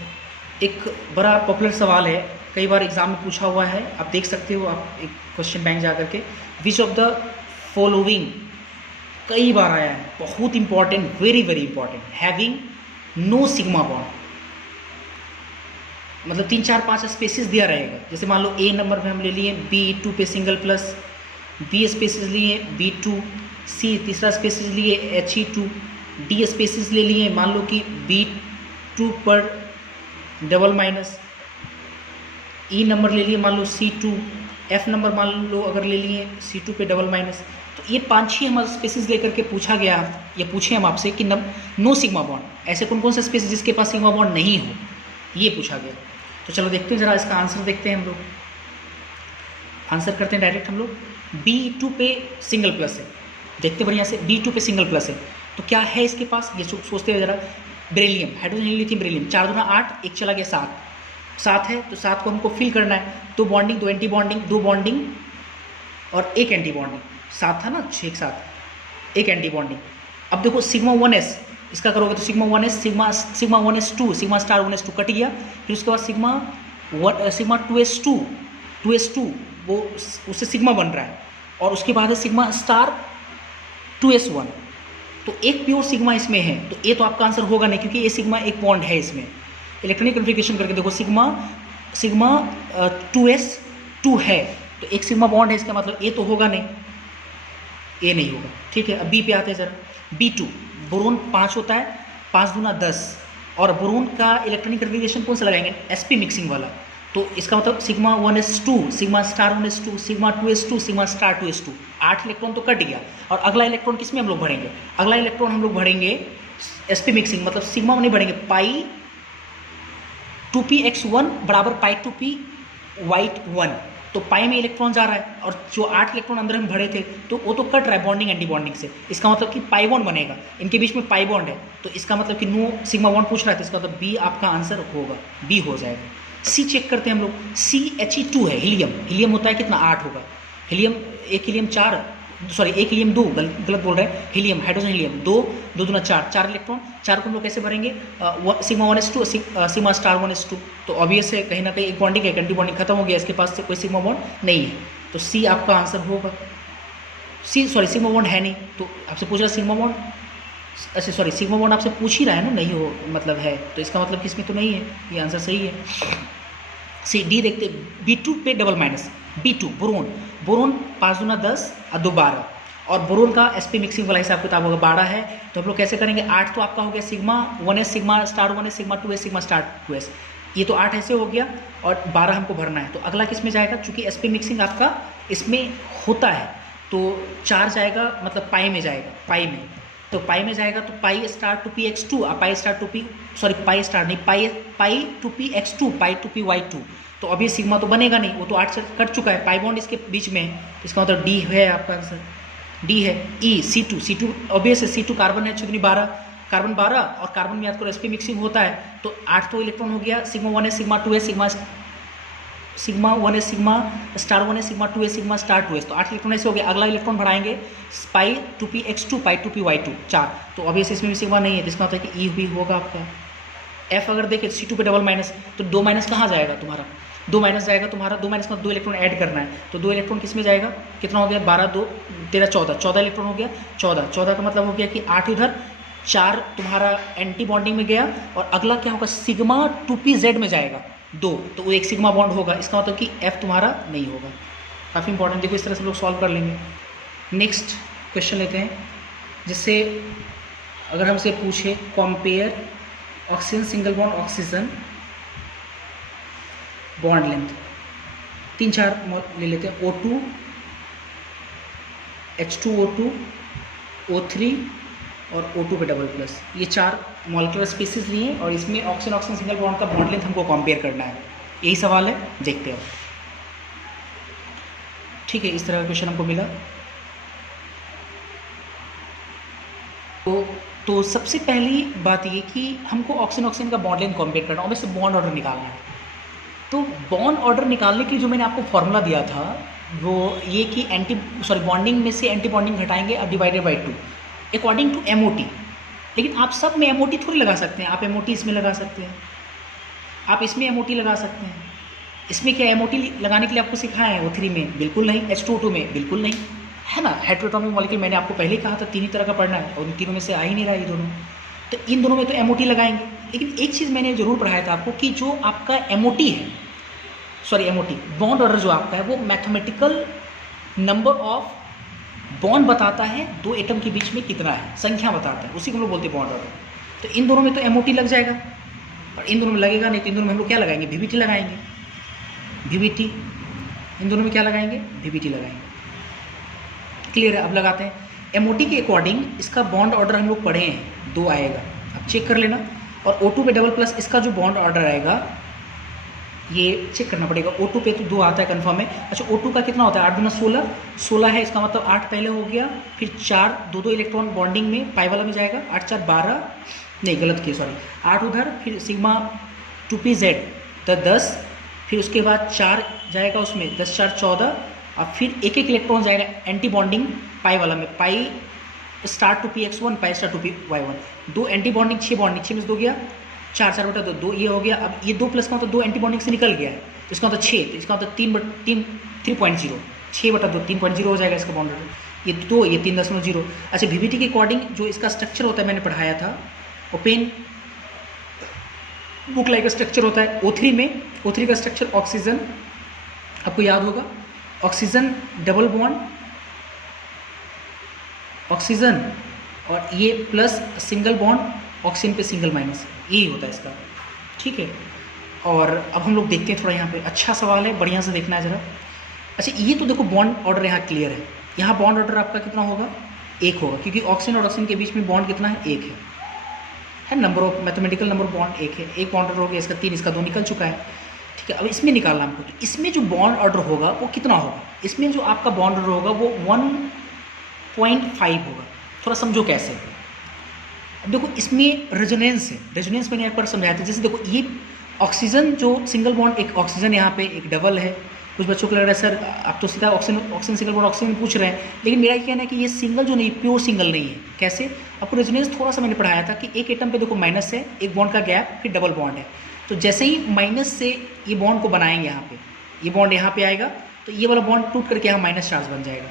एक बड़ा पॉपुलर सवाल है, कई बार एग्जाम में पूछा हुआ है, आप देख सकते हो, आप एक क्वेश्चन बैंक जा करके, विच ऑफ द फॉलोइंग, कई बार आया है, बहुत important, very very important, having no sigma bond, मतलब 3 4 5 स्पेसिस दिया रहेगा। जैसे मान लो A नंबर में हम ले लिए B2 पे सिंगल प्लस, B स्पेसिस लिए B2, C तीसरा स्पेसिस लिए He2, D स्पेसिस ले लिए मान लो कि B2 पर डबल माइनस, E नंबर ले लिए मान लो C2, F नंबर मान लो अगर ले लिए C2 पे डबल माइनस। तो ये 5-6 हमारे स्पेसिस लेकर के पूछा गया, या पूछे हम आपसे कि नो सिग्मा बॉन्ड, ऐसे कौन कौन से स्पेसिस जिसके पास सिग्मा बॉन्ड नहीं हो, ये पूछा गया। तो चलो देखते हैं, ज़रा इसका आंसर देखते हैं हम लोग। आंसर करते हैं डायरेक्ट हम लोग। B2 पे सिंगल प्लस है, देखते बढ़िया से, B2 पे सिंगल प्लस है, तो क्या है इसके पास, ये सोचते हैं ज़रा। बेरिलियम, हाइड्रोजन लिथियम बेरिलियम, 4 दूना 8, एक चला गया 7 है, तो 7 को हमको फिल करना है। 2 बॉन्डिंग, 2 एंटी बॉन्डिंग, 2 बॉन्डिंग और 1 एंटी बॉन्डिंग, 7 था ना, 6 एक साथ, 1 एंटी बॉन्डिंग। अब देखो सिग्मा 1s, इसका करोगे तो sigma 1s, sigma 1s2, sigma star 1s2 cut गया, फिर उसके बाद सिग्मा 2s2 वो उससे सिग्मा बन रहा है, और उसके बाद है सिग्मा स्टार 2s1। तो एक प्योर सिग्मा इसमें है, तो ये तो आपका आंसर होगा नहीं, क्योंकि ये सिग्मा एक बॉन्ड है इसमें। इलेक्ट्रॉनिक कन्फिग्रेशन करके देखो, सिग्मा 2s2 है, तो एक सिग्मा बॉन्ड है, इसका मतलब ये तो होगा नहीं, ये नहीं होगा। ठीक है, अब बी पे आते हैं जरा। B2 बोरोन 5 होता है, 5 दूना 10, और बोरोन का इलेक्ट्रॉनिक कन्फिग्रेशन कौन सा लगाएंगे, sp मिक्सिंग वाला। तो इसका मतलब sigma 1s2, sigma star 1s2, sigma 2s2, sigma star 2s2, 8 electron तो कट गया। और अगला इलेक्ट्रॉन किस में हम लोग भरेंगे, अगला इलेक्ट्रॉन हम लोग भरेंगे sp मिक्सिंग, मतलब सिग्मा में नहीं भरेंगे, पाई 2px1 बराबर पाई 2p वाइट 1, तो पाई में इलेक्ट्रॉन जा रहा है, और जो 8 इलेक्ट्रॉन अंदर हम भरे थे तो वो तो कट रहा है बॉन्डिंग एंटी बॉन्डिंग से, इसका मतलब कि पाई बॉन्ड बनेगा, इनके बीच में पाई बॉन्ड है, तो इसका मतलब कि नो सिग्मा बॉन्ड पूछ रहा है, तो इसका मतलब बी आपका आंसर होगा, बी हो जाएगा। सी चेक करते हैं हम लोग, CH2 है, हीलियम होता है कितना, 8 होगा, हीलियम एक हीलियम 4, सॉरी एक हीलियम 2, गलत बोल रहे हैं, हीलियम हाइड्रोजन हीलियम 2, 2 दूना 4 इलेक्ट्रॉन, 4 को हम लोग कैसे भरेंगे, sigma 1s2, sigma star 1s2, तो ऑब्वियस है कहीं ना कहीं एक बॉन्डिंग है, एंटी बॉन्डिंग खत्म हो गया, इसके पास से कोई सिग्मा बॉन्ड नहीं है, तो सी आपका आंसर होगा। सिग्मा बॉन्ड है नहीं, तो आपसे पूछ रहा सिग्मा बॉन्ड, अच्छा सॉरी सिग्मा बॉन्ड आपसे पूछ ही रहा है ना, नहीं हो मतलब है, तो इसका मतलब किसमें तो नहीं है, ये आंसर सही है। सी डी देखते, B2 पे डबल माइनस, B2 बोरोन 5 दूना 10 और 2 12, और बोरोन का sp मिक्सिंग वाला हिसाब किताब होगा 12 है, तो हम लोग कैसे करेंगे, 8 तो आपका हो गया sigma 1s, sigma star 1s, sigma 2s, sigma star 2s, ये तो 8 ऐसे हो गया, और 12 हमको भरना है, तो अगला किस में जाएगा, चूंकि sp मिक्सिंग आपका इसमें होता है, तो 4 जाएगा, मतलब पाई में जाएगा, पाई में, तो पाई में जाएगा, तो पाई स्टार 2px2 और pi star 2p, sorry pi star नहीं, पाई 2px2, पाई 2py2, तो अभी सिग्मा तो बनेगा नहीं, वो तो 8 से कट चुका है, पाई बॉन्ड इसके बीच में है, इसका मतलब डी है आपका आंसर, डी है। ई C2 ऑब्वियस है, C2 कार्बन है, 12 कार्बन 12, और कार्बन में याद करो sp मिक्सिंग होता है, तो 8 तो इलेक्ट्रॉन हो गया, sigma 1s, sigma 2s, sigma 1s, sigma star 1s, sigma 2s, sigma star 2s, तो 8 इलेक्ट्रॉन ऐसे हो गया। अगला इलेक्ट्रॉन बढ़ाएंगे पाई 2px2, पाई 2py2, 4, तो ऑब्वियस इसमें भी सिग्मा नहीं है, जिसका मतलब कि ई भी होगा आपका। एफ अगर देखें C2 पे डबल माइनस, तो 2 माइनस कहाँ जाएगा तुम्हारा, 2 माइनस जाएगा तुम्हारा, 2 माइनस में 2 इलेक्ट्रॉन ऐड करना है, तो 2 इलेक्ट्रॉन किस में जाएगा, कितना हो गया, 12 2 13 14 इलेक्ट्रॉन हो गया, 14 का मतलब हो गया कि 8 इधर, 4 तुम्हारा एंटी बॉन्डिंग में गया, और अगला क्या होगा, सिग्मा 2pz में जाएगा 2, तो वो एक सिग्मा बॉन्ड होगा, इसका मतलब कि F तुम्हारा नहीं होगा। काफ़ी इंपॉर्टेंट, देखो इस तरह से लोग सॉल्व कर लेंगे। नेक्स्ट क्वेश्चन लेते हैं, जिससे अगर हमसे पूछे compare oxygen single bond oxygen bond length, 3-4 ले लेते हैं, O2 H2O2 O3 और O2 पे डबल प्लस, ये 4 मॉलिक्यूलर स्पीसीज लिए और इसमें ऑक्सीजन ऑक्सीजन सिंगल बॉन्ड का बॉन्ड लेंथ हमको कंपेयर करना है। यही सवाल है, देखते हैं। ठीक है, इस तरह का क्वेश्चन हमको मिला। तो सबसे पहली बात ये कि हमको ऑक्सीजन ऑक्सीजन का बॉन्ड लेंथ कंपेयर करना, और इससे बॉन्ड ऑर्डर निकालना है। तो बॉन्ड ऑर्डर निकालने के लिए जो मैंने आपको फॉर्मूला दिया था वो ये कि बॉन्डिंग में से एंटी बॉन्डिंग घटाएंगे और divided by 2 according to MOT। लेकिन आप सब में MOT थोड़ी लगा सकते हैं। आप MOT इसमें लगा सकते हैं, आप इसमें MOT लगा सकते हैं। इसमें क्या MOT लगाने के लिए आपको सिखाया है O3 में? बिल्कुल नहीं। H2O2 में? बिल्कुल नहीं, है ना। हेटेरोटॉमिक मॉलिक्यूल मैंने आपको पहले ही कहा था 3 ही तरह का पढ़ना है, और उन तीनों में से आ ही नहीं रहा ये दोनों। तो इन दोनों में तो MOT लगाएंगे। लेकिन एक चीज़ मैंने ज़रूर पढ़ाया था आपको कि जो आपका MOT बॉन्ड ऑर्डर जो आपका है वो मैथमेटिकल नंबर ऑफ बॉन्ड बताता है, 2 एटम के बीच में कितना है, संख्या बताता है, उसी को हम लोग बोलते हैं बॉन्ड ऑर्डर। तो इन दोनों में तो MOT लग जाएगा, और इन दोनों में लगेगा नहीं। तो इन दोनों में हम लोग क्या लगाएंगे? VBT लगाएंगे। VBT, इन दोनों में क्या लगाएंगे? VBT लगाएंगे। क्लियर है? अब लगाते हैं। MOT के अकॉर्डिंग इसका बॉन्ड ऑर्डर हम लोग पढ़े हैं, 2 आएगा, अब चेक कर लेना। और O2 पे डबल प्लस इसका जो बॉन्ड ऑर्डर आएगा ये चेक करना पड़ेगा। O2 पे तो 2 आता है, कन्फर्म है। अच्छा, O2 का कितना होता है? 8 गुना 16, 16 है, इसका मतलब 8 पहले हो गया, फिर 4 2 इलेक्ट्रॉन बॉन्डिंग में पाई वाला में जाएगा, 8 4 12, नहीं गलत किया, सॉरी, 8 उधर, फिर सिग्मा 2pz तो 10, फिर उसके बाद 4 जाएगा उसमें, 10 4 14, और फिर एक इलेक्ट्रॉन जाएगा एंटी बॉन्डिंग पाई वाला में, pi star 2px1, pi star 2py1, 2 anti bonding, 6 bonding, 6 में 2 गया, 4 4 बटा 2 ये हो गया। अब ये 2 प्लस का मतलब 2 एंटी बॉन्डिंग से निकल गया है, तो इसका मतलब 6, तो इसका मतलब 3.0, 6 बटा 2 3.0 हो जाएगा इसका बॉन्ड ऑर्डर। ये 2, ये 3.0। अच्छा, VBT के अकॉर्डिंग जो इसका स्ट्रक्चर होता है मैंने पढ़ाया था, ओपेन बुक लाइक स्ट्रक्चर होता है। O3 में, O3 का स्ट्रक्चर ऑक्सीजन, आपको याद होगा, ऑक्सीजन डबल बॉन्ड, ऑक्सीजन और ये प्लस सिंगल बॉन्ड, ऑक्सीजन पे सिंगल माइनस, यही होता है इसका। ठीक है, और अब हम लोग देखते हैं थोड़ा यहाँ पे। अच्छा सवाल है, बढ़िया से देखना है ज़रा। अच्छा, ये तो देखो बॉन्ड ऑर्डर यहाँ क्लियर है। यहाँ बॉन्ड ऑर्डर आपका कितना होगा? 1 होगा, क्योंकि ऑक्सीजन और ऑक्सीजन के बीच में बॉन्ड कितना है? 1 है। Number of mathematical number bond 1 है। 1 बॉन्ड ऑर्डर हो गया, इसका 3, इसका 2 निकल चुका है। ठीक है, अब इसमें निकालना हमको। तो इसमें जो बॉन्ड ऑर्डर होगा वो कितना होगा? इसमें जो आपका बॉन्ड ऑर्डर होगा वो 1.5 होगा। थोड़ा समझो कैसे। अब देखो, इसमें रेजोनेंस है। रेजोनेंस मैंने एक बार समझाया था। जैसे देखो, ये ऑक्सीजन जो सिंगल बॉन्ड, एक ऑक्सीजन यहाँ पे, एक डबल है। कुछ बच्चों को लग रहा है सर आप तो सीधा ऑक्सीजन सिंगल बॉन्ड ऑक्सीजन पूछ रहे हैं, लेकिन मेरा ये कहना है कि ये सिंगल जो नहीं, प्योर सिंगल नहीं है। कैसे? आपको रेजोनेंस थोड़ा सा मैंने पढ़ाया था कि एक एटम पे देखो माइनस है, एक बॉन्ड का गैप, फिर डबल बॉन्ड है। तो जैसे ही माइनस से ये बॉन्ड को बनाएंगे, यहाँ पे ये बॉन्ड यहाँ पे आएगा, तो ये वाला बॉन्ड टूट करके यहाँ माइनस चार्ज बन जाएगा।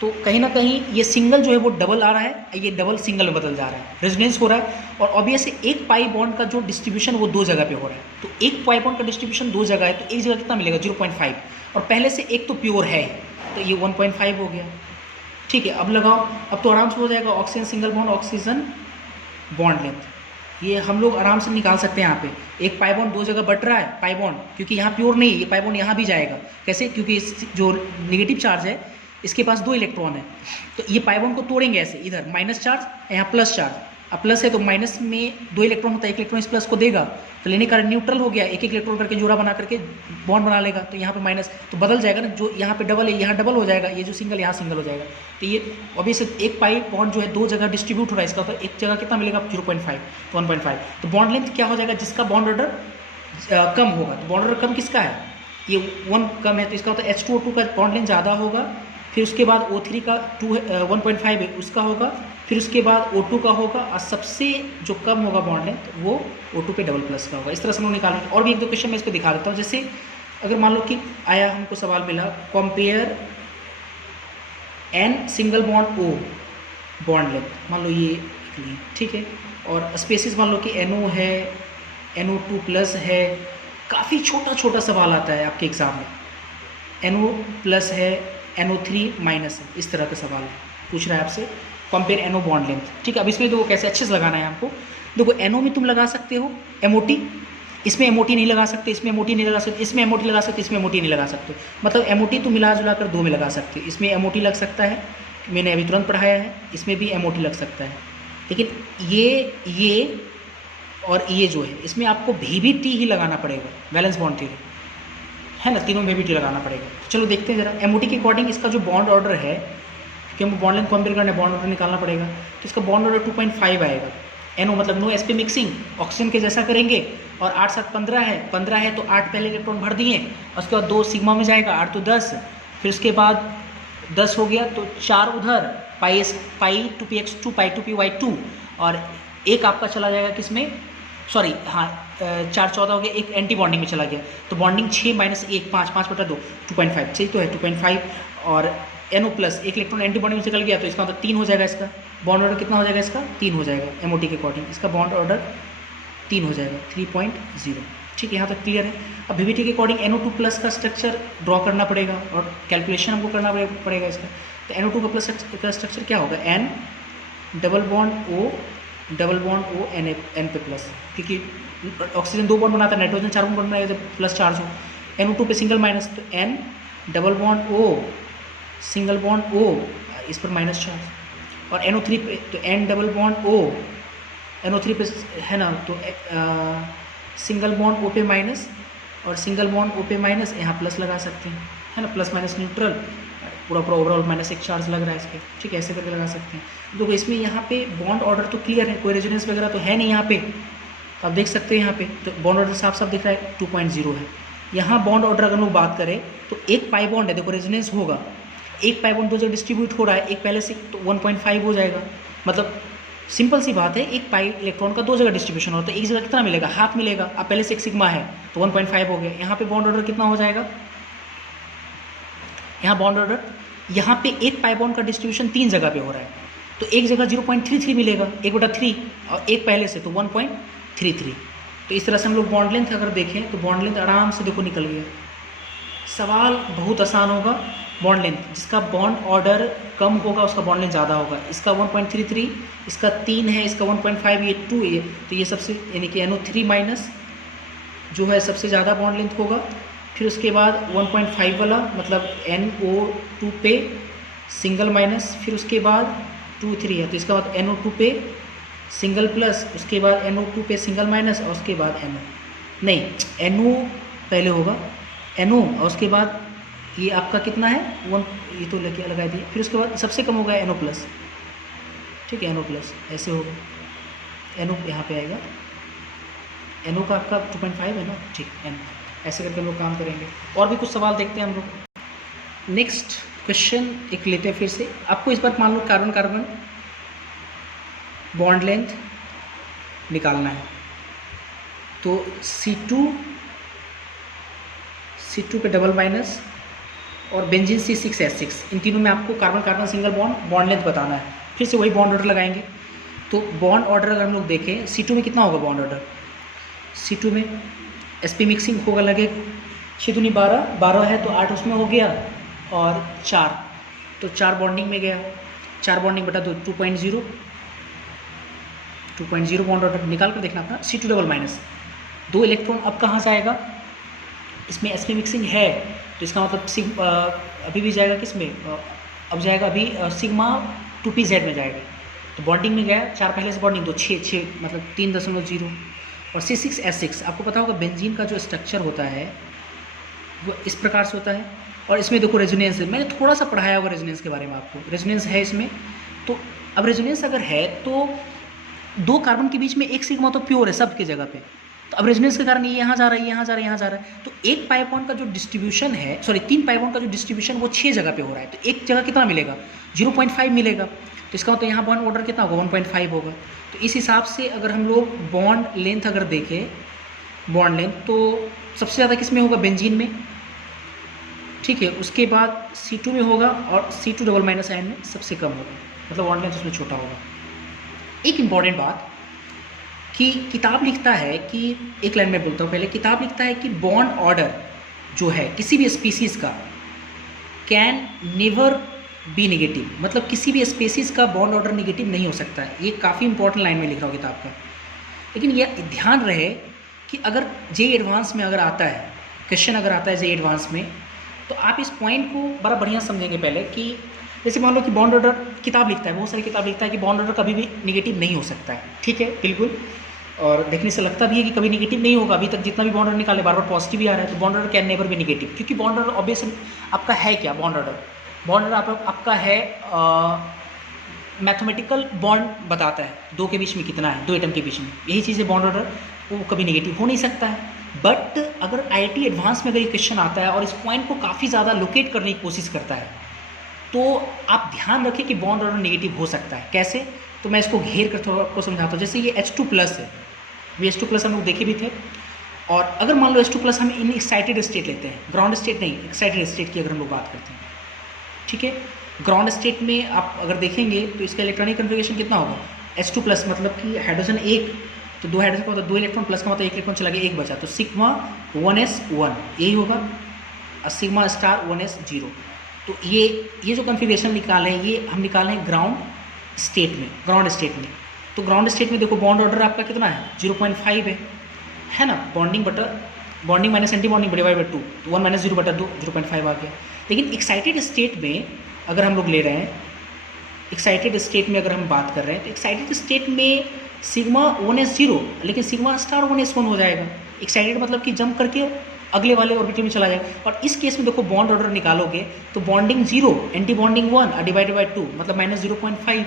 तो कहीं ना कहीं ये सिंगल जो है वो डबल आ रहा है, ये डबल सिंगल में बदल जा रहा है, रेजोनेंस हो रहा है। और ऑब्वियसली एक पाई बॉन्ड का जो डिस्ट्रीब्यूशन वो 2 जगह पे हो रहा है। तो एक पाई बॉन्ड का डिस्ट्रीब्यूशन 2 जगह है, तो एक जगह कितना मिलेगा? 0.5, और पहले से एक तो प्योर है, तो ये 1.5 हो गया। ठीक है, अब लगाओ, अब तो आराम से हो जाएगा। Oxygen single bond, oxygen bond length, ये हम लोग आराम से निकाल सकते हैं। यहाँ पे एक पाई बॉन्ड 2 जगह बट रहा है, पाई बॉन्ड, क्योंकि यहाँ प्योर नहीं है, ये पाई बॉन्ड यहाँ भी जाएगा। कैसे? क्योंकि जो नेगेटिव चार्ज है इसके पास 2 इलेक्ट्रॉन है, तो ये पाई बॉन्ड को तोड़ेंगे ऐसे, इधर माइनस चार्ज, यहाँ प्लस चार्ज। अब प्लस है तो माइनस में 2 इलेक्ट्रॉन होता है, 1 इलेक्ट्रॉन इस प्लस को देगा, तो लेने का न्यूट्रल हो गया, एक इलेक्ट्रॉन करके जोड़ा बना करके बॉन्ड बना लेगा। तो यहाँ पे माइनस तो बदल जाएगा ना, जो यहाँ पे डबल है यहाँ डबल हो जाएगा, ये जो सिंगल यहाँ सिंगल हो जाएगा। तो ये ऑब्वियसली एक पाई बॉन्ड जो है 2 जगह डिस्ट्रीब्यूट हो रहा है, इसका तो एक जगह कितना मिलेगा? 0.5, तो 1.5। तो बॉन्ड लेंथ क्या हो जाएगा? जिसका बॉन्ड ऑर्डर कम होगा, तो बॉन्ड ऑर्डर कम किसका है? ये 1 कम है, तो इसका होता है H2O2 का बॉन्ड लेंथ ज़्यादा होगा। फिर उसके बाद O3 का 1.5 है उसका होगा, फिर उसके बाद O2 का होगा, और सबसे जो कम होगा बॉन्ड लेंथ वो O2 पे डबल प्लस का होगा। इस तरह से हम लोग निकालेंगे। और भी 1-2 क्वेश्चन मैं इस पर दिखा देता हूँ। जैसे अगर मान लो कि आया, हमको सवाल मिला, compare N single bond O bond length, मान लो ये, ठीक है, और स्पेसिस मान लो कि NO है, NO2 प्लस है। काफ़ी छोटा छोटा सवाल आता है आपके एग्ज़ाम में, NO प्लस है, NO3 माइनस है, इस तरह का सवाल पूछ रहा है आपसे। कंपेयर NO बॉन्ड लेंथ, ठीक है। अब इसमें देखो कैसे अच्छे से लगाना है हमको। देखो NO में तुम लगा सकते हो MOT, इसमें MOT नहीं लगा सकते, इसमें MOT नहीं लगा सकते, इसमें MOT लगा सकते, इसमें MOT नहीं लगा सकते। मतलब MOT तुम मिला जुला कर 2 में लगा सकते हो। इसमें MOT लग सकता है, मैंने अभी तुरंत पढ़ाया है, इसमें भी MOT लग सकता है। लेकिन ये और ये जो है इसमें आपको VBT ही लगाना पड़ेगा, वैलेंस बॉन्ड थ्योरी है ना, तीनों में VBT लगाना पड़ेगा। चलो देखते हैं जरा MOT के अकॉर्डिंग इसका जो बॉन्ड ऑर्डर है, क्योंकि हमको बॉन्ड लेंथ कंपेयर करना है, बॉन्ड ऑर्डर निकालना पड़ेगा, तो इसका बॉन्ड ऑर्डर 2.5 आएगा। NO मतलब नो sp मिक्सिंग, ऑक्सीजन के जैसा करेंगे, और 8 7 15 है तो 8 पहले इलेक्ट्रॉन भर दिए, और उसके बाद 2 सिग्मा में जाएगा, 8 तो 10, फिर उसके बाद 10 हो गया तो 4 उधर, पाई 2px2 पाई 2py2, और एक आपका चला जाएगा किसमें, सॉरी हाँ 4 14 हो गया, एक एंटी बॉन्डिंग में चला गया, तो बॉन्डिंग 6 - 1 5 5/2 2.5 सही तो है 2.5, और NO प्लस एक इलेक्ट्रॉन एंटी बॉन्डिंग में निकल गया तो इसका मतलब 3 हो जाएगा, इसका बॉन्ड ऑर्डर कितना हो जाएगा, इसका 3 हो जाएगा। MOT के अकॉर्डिंग इसका बॉन्ड ऑर्डर 3 हो जाएगा 3.0। ठीक है, यहाँ तक क्लियर है। अब VBT के अकॉर्डिंग NO2 प्लस का स्ट्रक्चर ड्रॉ करना पड़ेगा और कैलकुलेशन हमको करना पड़ेगा इसका। तो NO2 का प्लस का स्ट्रक्चर क्या होगा, N double bond O N पे प्लस, क्योंकि ऑक्सीजन 2 बॉन्ड बनाता है, नाइट्रोजन 4 बॉन्ड बनाएगा जब प्लस चार्ज हो। NO2 पे सिंगल माइनस, तो N double bond O single bond O, इस पर माइनस चार्ज, और NO3 पे तो N double bond O, NO3 पे है ना, तो सिंगल बॉन्ड O पे माइनस और सिंगल बॉन्ड O पे माइनस, यहाँ प्लस लगा सकते हैं, है ना, प्लस माइनस न्यूट्रल, पूरा ओवरऑल माइनस एक चार्ज लग रहा है इस पर। ठीक है, ऐसे करके लगा सकते हैं। देखो इसमें यहाँ पे बॉन्ड ऑर्डर तो क्लियर है, कोई रेजोनेंस वगैरह तो है नहीं यहाँ पे, तो आप देख सकते हैं यहाँ पे तो बॉन्ड ऑर्डर साफ साफ दिख रहा है 2.0 है। यहाँ बॉन्ड ऑर्डर अगर लोग बात करें तो एक पाई बॉन्ड है, देखो रेजोनेंस होगा, एक पाई बॉन्ड 2 जगह डिस्ट्रीब्यूट हो रहा है, एक पहले से तो 1.5 हो जाएगा, मतलब सिंपल सी बात है, एक पाई इलेक्ट्रॉन का 2 जगह डिस्ट्रीब्यूशन होता है, एक जगह कितना मिलेगा, हाफ मिलेगा। अब पहले से एक सिग्मा है तो 1.5 हो गया, यहाँ पे बॉन्ड ऑर्डर कितना हो जाएगा, यहाँ बॉन्ड ऑर्डर, यहाँ पे एक पाई बॉन्ड का डिस्ट्रीब्यूशन 3 जगह पे हो रहा है, तो एक जगह 0.33 मिलेगा 1/3, और एक पहले से तो 1.33। तो इस तरह से हम लोग बॉन्ड लेंथ अगर देखें तो बॉन्ड लेंथ आराम से देखो निकल गया। सवाल बहुत आसान होगा, बॉन्ड लेंथ जिसका बॉन्ड ऑर्डर कम होगा उसका बॉन्ड लेंथ ज़्यादा होगा। इसका 1.33, इसका 3 है, इसका 1.5, ये 2 है, तो ये सबसे यानी कि NO3 माइनस जो है सबसे ज़्यादा बॉन्ड लेंथ होगा। फिर उसके बाद 1.5 वाला मतलब NO2 पे सिंगल माइनस, फिर उसके बाद 2 3 है, तो इसका बाद NO2 पे सिंगल प्लस, उसके बाद NO2 पे सिंगल माइनस, और उसके बाद NO नहीं NO पहले होगा NO, और उसके बाद ये आपका कितना है 1, ये तो लगा दिए, फिर उसके बाद सबसे कम होगा NO प्लस। ठीक है, NO प्लस ऐसे होगा, NO यहाँ पे आएगा, NO का आपका 2.5 है ना, ठीक N, ऐसे करके हम लोग काम करेंगे। और भी कुछ सवाल देखते हैं हम लोग। नेक्स्ट क्वेश्चन एक लेते हैं फिर से, आपको इस बार मान low carbon carbon bond length निकालना है, तो C2 पे डबल माइनस और बेंजीन C6H6, इन तीनों में आपको carbon carbon single bond length बताना है। फिर से वही बॉन्ड ऑर्डर लगाएंगे, तो बॉन्ड ऑर्डर अगर हम लोग देखें C2 में कितना होगा बॉन्ड ऑर्डर, C2 में sp मिक्सिंग होगा, लगे 6 दूनी 12 है तो 8 उसमें हो गया, और 4 तो 4 बॉन्डिंग में गया, 4 बॉन्डिंग बटा 2 2.0 बॉन्ड ऑर्डर निकाल कर देखना अपना। C2 डबल माइनस 2 इलेक्ट्रॉन अब कहाँ जाएगा, इसमें sp मिक्सिंग है तो इसका मतलब अभी भी जाएगा किसमें, अब जाएगा अभी सिग्मा 2pz में जाएगा, तो बॉन्डिंग में गया, 4 पहले से बॉन्डिंग, तो 6 मतलब 3.0, और C6H6 आपको पता होगा बेंजीन का जो स्ट्रक्चर होता है वो इस प्रकार से होता है, और इसमें देखो रेजोनेंस है, मैंने थोड़ा सा पढ़ाया होगा रेजोनेंस के बारे में, आपको रेजोनेंस है इसमें। तो अब रेजोनेंस अगर है तो 2 कार्बन के बीच में एक सिग्मा तो प्योर है सब की जगह पे, तो अब रेजोनेंस के कारण ये यहाँ जा रहा है, यहाँ जा रहा है, यहाँ जा रहा है, तो एक पाई बॉन्ड का जो डिस्ट्रीब्यूशन है, सॉरी 3 पाई बॉन्ड का जो डिस्ट्रीब्यूशन वो 6 जगह पे हो रहा है, तो एक जगह कितना मिलेगा 0.5 मिलेगा, तो इसका मतलब यहाँ बॉन्ड ऑर्डर कितना होगा 1.5 होगा। तो इस हिसाब से अगर हम लोग बॉन्ड लेंथ अगर देखें, बॉन्ड लेंथ तो सबसे ज़्यादा किस में होगा, बेंजीन में, ठीक है, उसके बाद C2 में होगा, और C2 डबल माइनस आयन में सबसे कम होगा, मतलब बॉन्ड लेंथ उसमें छोटा होगा। एक इम्पॉर्टेंट बात कि किताब लिखता है कि, एक लाइन में बोलता हूँ पहले, किताब लिखता है कि बॉन्ड ऑर्डर जो है किसी भी स्पीसीज़ का कैन नेवर बी नेगेटिव, मतलब किसी भी स्पीसीज़ का बॉन्ड ऑर्डर नेगेटिव नहीं हो सकता है। ये काफ़ी इंपॉर्टेंट लाइन में लिख रहा हूँ किताब का। लेकिन यह ध्यान रहे कि अगर JEE एडवांस में अगर आता है क्वेश्चन, अगर आता है JEE एडवांस में, तो आप इस पॉइंट को बड़ा बढ़िया समझेंगे पहले कि जैसे मान लो कि बॉन्ड ऑर्डर किताब लिखता है, बहुत सारी किताब लिखता है कि बॉन्ड ऑर्डर कभी भी निगेटिव नहीं हो सकता है, ठीक है, बिल्कुल, और देखने से लगता भी है कि कभी निगेटिव नहीं होगा। अभी तक जितना भी बॉन्ड ऑर्डर निकाले बार बार पॉजिटिव ही आ रहा है, तो बॉन्ड ऑर्डर कैन नेवर भी निगेटिव, क्योंकि बॉन्ड ऑर्डर ऑब्वियसली आपका है क्या, बॉन्ड ऑर्डर आपका है मैथमेटिकल बॉन्ड बताता है दो के बीच में कितना है, दो एटम के बीच में, यही चीज़ है बॉन्ड ऑर्डर, वो कभी नेगेटिव हो नहीं सकता है। बट अगर IIT एडवांस में अगर ये क्वेश्चन आता है और इस पॉइंट को काफ़ी ज़्यादा लोकेट करने की कोशिश करता है, तो आप ध्यान रखें कि बॉन्ड ऑर्डर नेगेटिव हो सकता है। कैसे? तो मैं इसको घेर कर थोड़ा आपको समझाता हूँ। जैसे ये H2+ है, ये H2+ हम लोग देखे भी थे, और अगर मान लो H2+ हम इन एक्साइटेड स्टेट लेते हैं, ग्राउंड स्टेट नहीं, एक्साइटेड स्टेट की अगर हम लोग बात करते हैं, ठीक है, ग्राउंड स्टेट में आप अगर देखेंगे तो इसका इलेक्ट्रॉनिक कन्फिगरेशन कितना होगा, H2+ मतलब कि हाइड्रोजन एक, तो दो हाइड्रोजन का मतलब दो इलेक्ट्रॉन, प्लस का मतलब एक इलेक्ट्रॉन चला गया, एक बचा, तो सिग्मा 1s1 यही होगा, और सिग्मा स्टार 1s 0। तो ये जो कन्फिगरेशन निकाले हैं ये हम निकाले हैं ग्राउंड स्टेट में। तो ग्राउंड स्टेट में देखो बॉन्ड ऑर्डर आपका कितना है, 0.5 है ना, bonding minus anti bonding divide by 2, तो 1 - 0/2 0.5 आ गया। लेकिन एक्साइटेड स्टेट में अगर हम लोग ले रहे हैं, एक्साइटेड स्टेट में अगर हम बात कर रहे हैं, तो एक्साइटेड स्टेट में सिग्मा 1s 0, लेकिन सिग्मा स्टार 1s1 हो जाएगा। एक्साइटेड मतलब कि जंप करके अगले वाले ऑर्बिटल में चला जाएगा। और इस केस में देखो बॉन्ड ऑर्डर निकालोगे तो bonding 0, anti bonding 1 divided by 2 मतलब -0.5,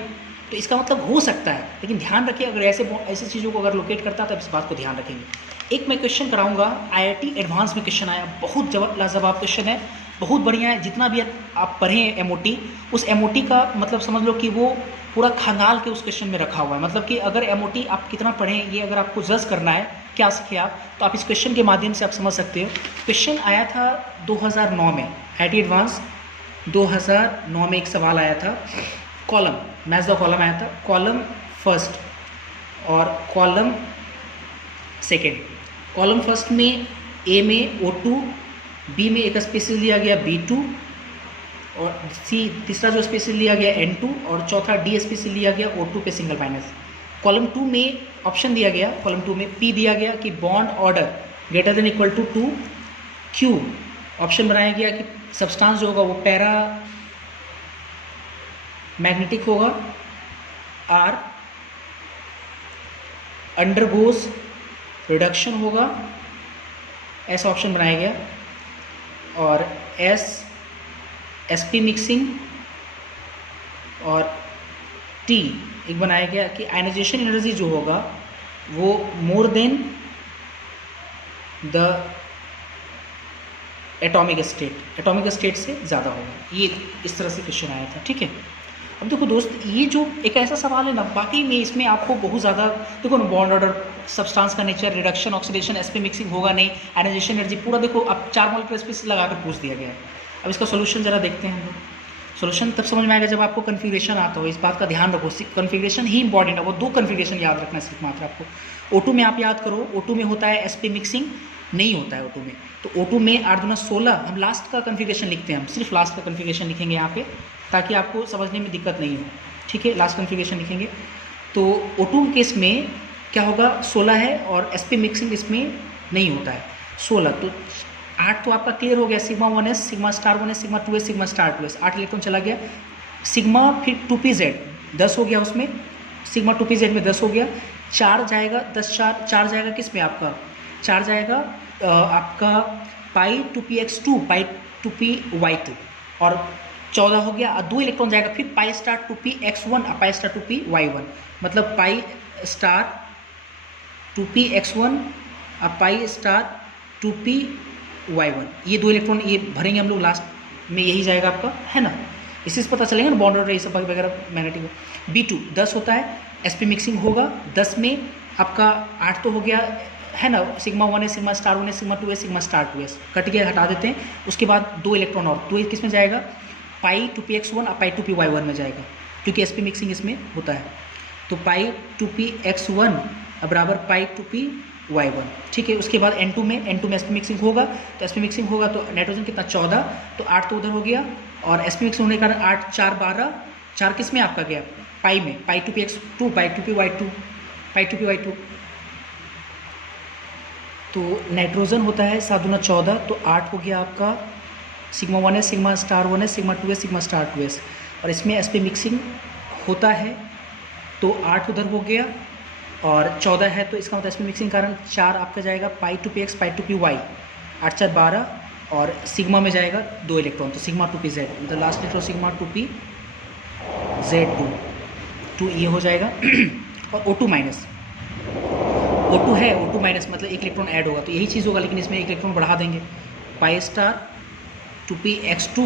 तो इसका मतलब हो सकता है। लेकिन ध्यान रखिए अगर ऐसे चीज़ों को अगर लोकेट करता है तो इस बात को ध्यान रखेंगे। एक मैं क्वेश्चन कराऊंगा, IIT एडवांस में क्वेश्चन आया, बहुत लाजवाब क्वेश्चन है, बहुत बढ़िया है। जितना भी आप पढ़ें MOT, उस MOT का मतलब समझ लो कि वो पूरा खंगाल के उस क्वेश्चन में रखा हुआ है। मतलब कि अगर MOT आप कितना पढ़ें, ये अगर आपको जज करना है क्या सीखे आप, तो आप इस क्वेश्चन के माध्यम से आप समझ सकते हो। क्वेश्चन आया था 2009 में, IIT एडवांस 2009 में एक सवाल आया था, कॉलम मैच द कॉलम आया था, कॉलम फर्स्ट और कॉलम सेकेंड। कॉलम फर्स्ट में A में O2, B में एक स्पेसिस लिया गया B2, और तीसरा जो स्पेसिस लिया गया N2, और चौथा D स्पेसिस लिया गया O2 पे सिंगल माइनस। कॉलम 2 में ऑप्शन दिया गया, कॉलम 2 में P दिया गया कि bond order greater than equal to 2Q। Option बनाया गया कि सब्सटेंस जो होगा वो पैरा मैग्नेटिक होगा, R अंडरगोज रिडक्शन होगा, ऐसा ऑप्शन बनाया गया। और SP मिक्सिंग, और T एक बनाया गया कि आयनाइजेशन एनर्जी जो होगा वो मोर देन द एटॉमिक स्टेट से ज़्यादा होगा। ये इस तरह से क्वेश्चन आया था, ठीक है। अब देखो दोस्त, ये जो एक ऐसा सवाल है ना, बाकी में इसमें आपको बहुत ज़्यादा देखो ना, बॉन्ड ऑर्डर, सब्सटेंस का nature, reduction, oxidation, SP mixing होगा नहीं, आयनाइजेशन एनर्जी, पूरा देखो अब 4 मॉलिक्यूलर स्पेसिस लगाकर पूछ दिया गया है। अब इसका सोल्यूशन ज़रा देखते हैं हम लोग। सोल्यूशन तब समझ में आएगा जब आपको कन्फिग्रेशन आता हो, इस बात का ध्यान रखो, कन्फिग्रेशन ही इंपॉर्टेंट है। वो 2 कन्फिग्रेशन याद रखना सिर्फ मात्र आपको। O2 में आप याद करो, O2 में होता है SP मिक्सिंग, नहीं होता है O2 में। तो O2 में 8 × 16, हम लास्ट का कन्फिग्रेशन लिखते हैं, हम सिर्फ लास्ट का कन्फिग्रेशन लिखेंगे यहाँ पे, ताकि आपको समझने में दिक्कत नहीं हो, ठीक है। लास्ट कन्फिग्रेशन लिखेंगे तो O2 केस में क्या होगा, 16 है, और SP मिक्सिंग इसमें नहीं होता है 16। तो 8 तो आपका क्लियर हो गया, sigma 1s, sigma star 1s, sigma 2s, sigma star 2s, 8 electron चला गया। सिग्मा फिर 2pz 10 हो गया, उसमें सिग्मा 2pz में 10 हो गया। 4 जाएगा, 10 4 जाएगा किस में आपका, 4 जाएगा आपका पाई 2px2, पाई 2py2, और 14 हो गया। 2 इलेक्ट्रॉन जाएगा फिर पाई स्टार 2px1 और पाई स्टार 2py1, मतलब पाई स्टार 2px1 और पाई स्टार 2py1। ये 2 इलेक्ट्रॉन ये भरेंगे हम लोग लास्ट में, यही जाएगा आपका, है ना। इससे पता चलेगा ना बॉन्ड ऑर्डर ये सब वगैरह मैग्नेटिक। B2 10 होता है, SP मिक्सिंग होगा 10 में, आपका 8 तो हो गया, है ना। Sigma 1s, sigma star 1s, sigma 2s, sigma star 2s cut गया, हटा देते हैं। उसके बाद 2 इलेक्ट्रॉन और 2 किस में जाएगा, पाई 2px1 और पाई 2py1 में जाएगा, क्योंकि SP मिक्सिंग इसमें होता है। तो पाई 2px1 बराबर पाई 2py1, ठीक है। उसके बाद N2 में SP मिक्सिंग होगा, तो SP मिक्सिंग होगा तो नाइट्रोजन कितना 14, तो 8 तो उधर हो गया, और SP मिक्सिंग होने के कारण 8 4 12, 4 किस में आपका गया, पाई में, पाई 2px2, पाई 2py2, पाई 2py2। तो नाइट्रोजन होता है 7 दूना 14, तो 8 हो गया आपका sigma 1s, sigma star 1s, sigma 2s, sigma star 2s। और इसमें sp मिक्सिंग होता है तो 8 उधर हो गया और 14 है, तो इसका मतलब sp मिक्सिंग कारण 4 आपका जाएगा pi two p x pi two p y, 8 4 12 और सिग्मा में जाएगा 2 इलेक्ट्रॉन, तो sigma two P Z, the last electron sigma two P Z two ये हो जाएगा। और O2 माइनस, O2 है, O2 माइनस मतलब एक इलेक्ट्रॉन ऐड होगा, तो यही चीज़ होगा, लेकिन इसमें एक इलेक्ट्रॉन बढ़ा देंगे, pi star two p x two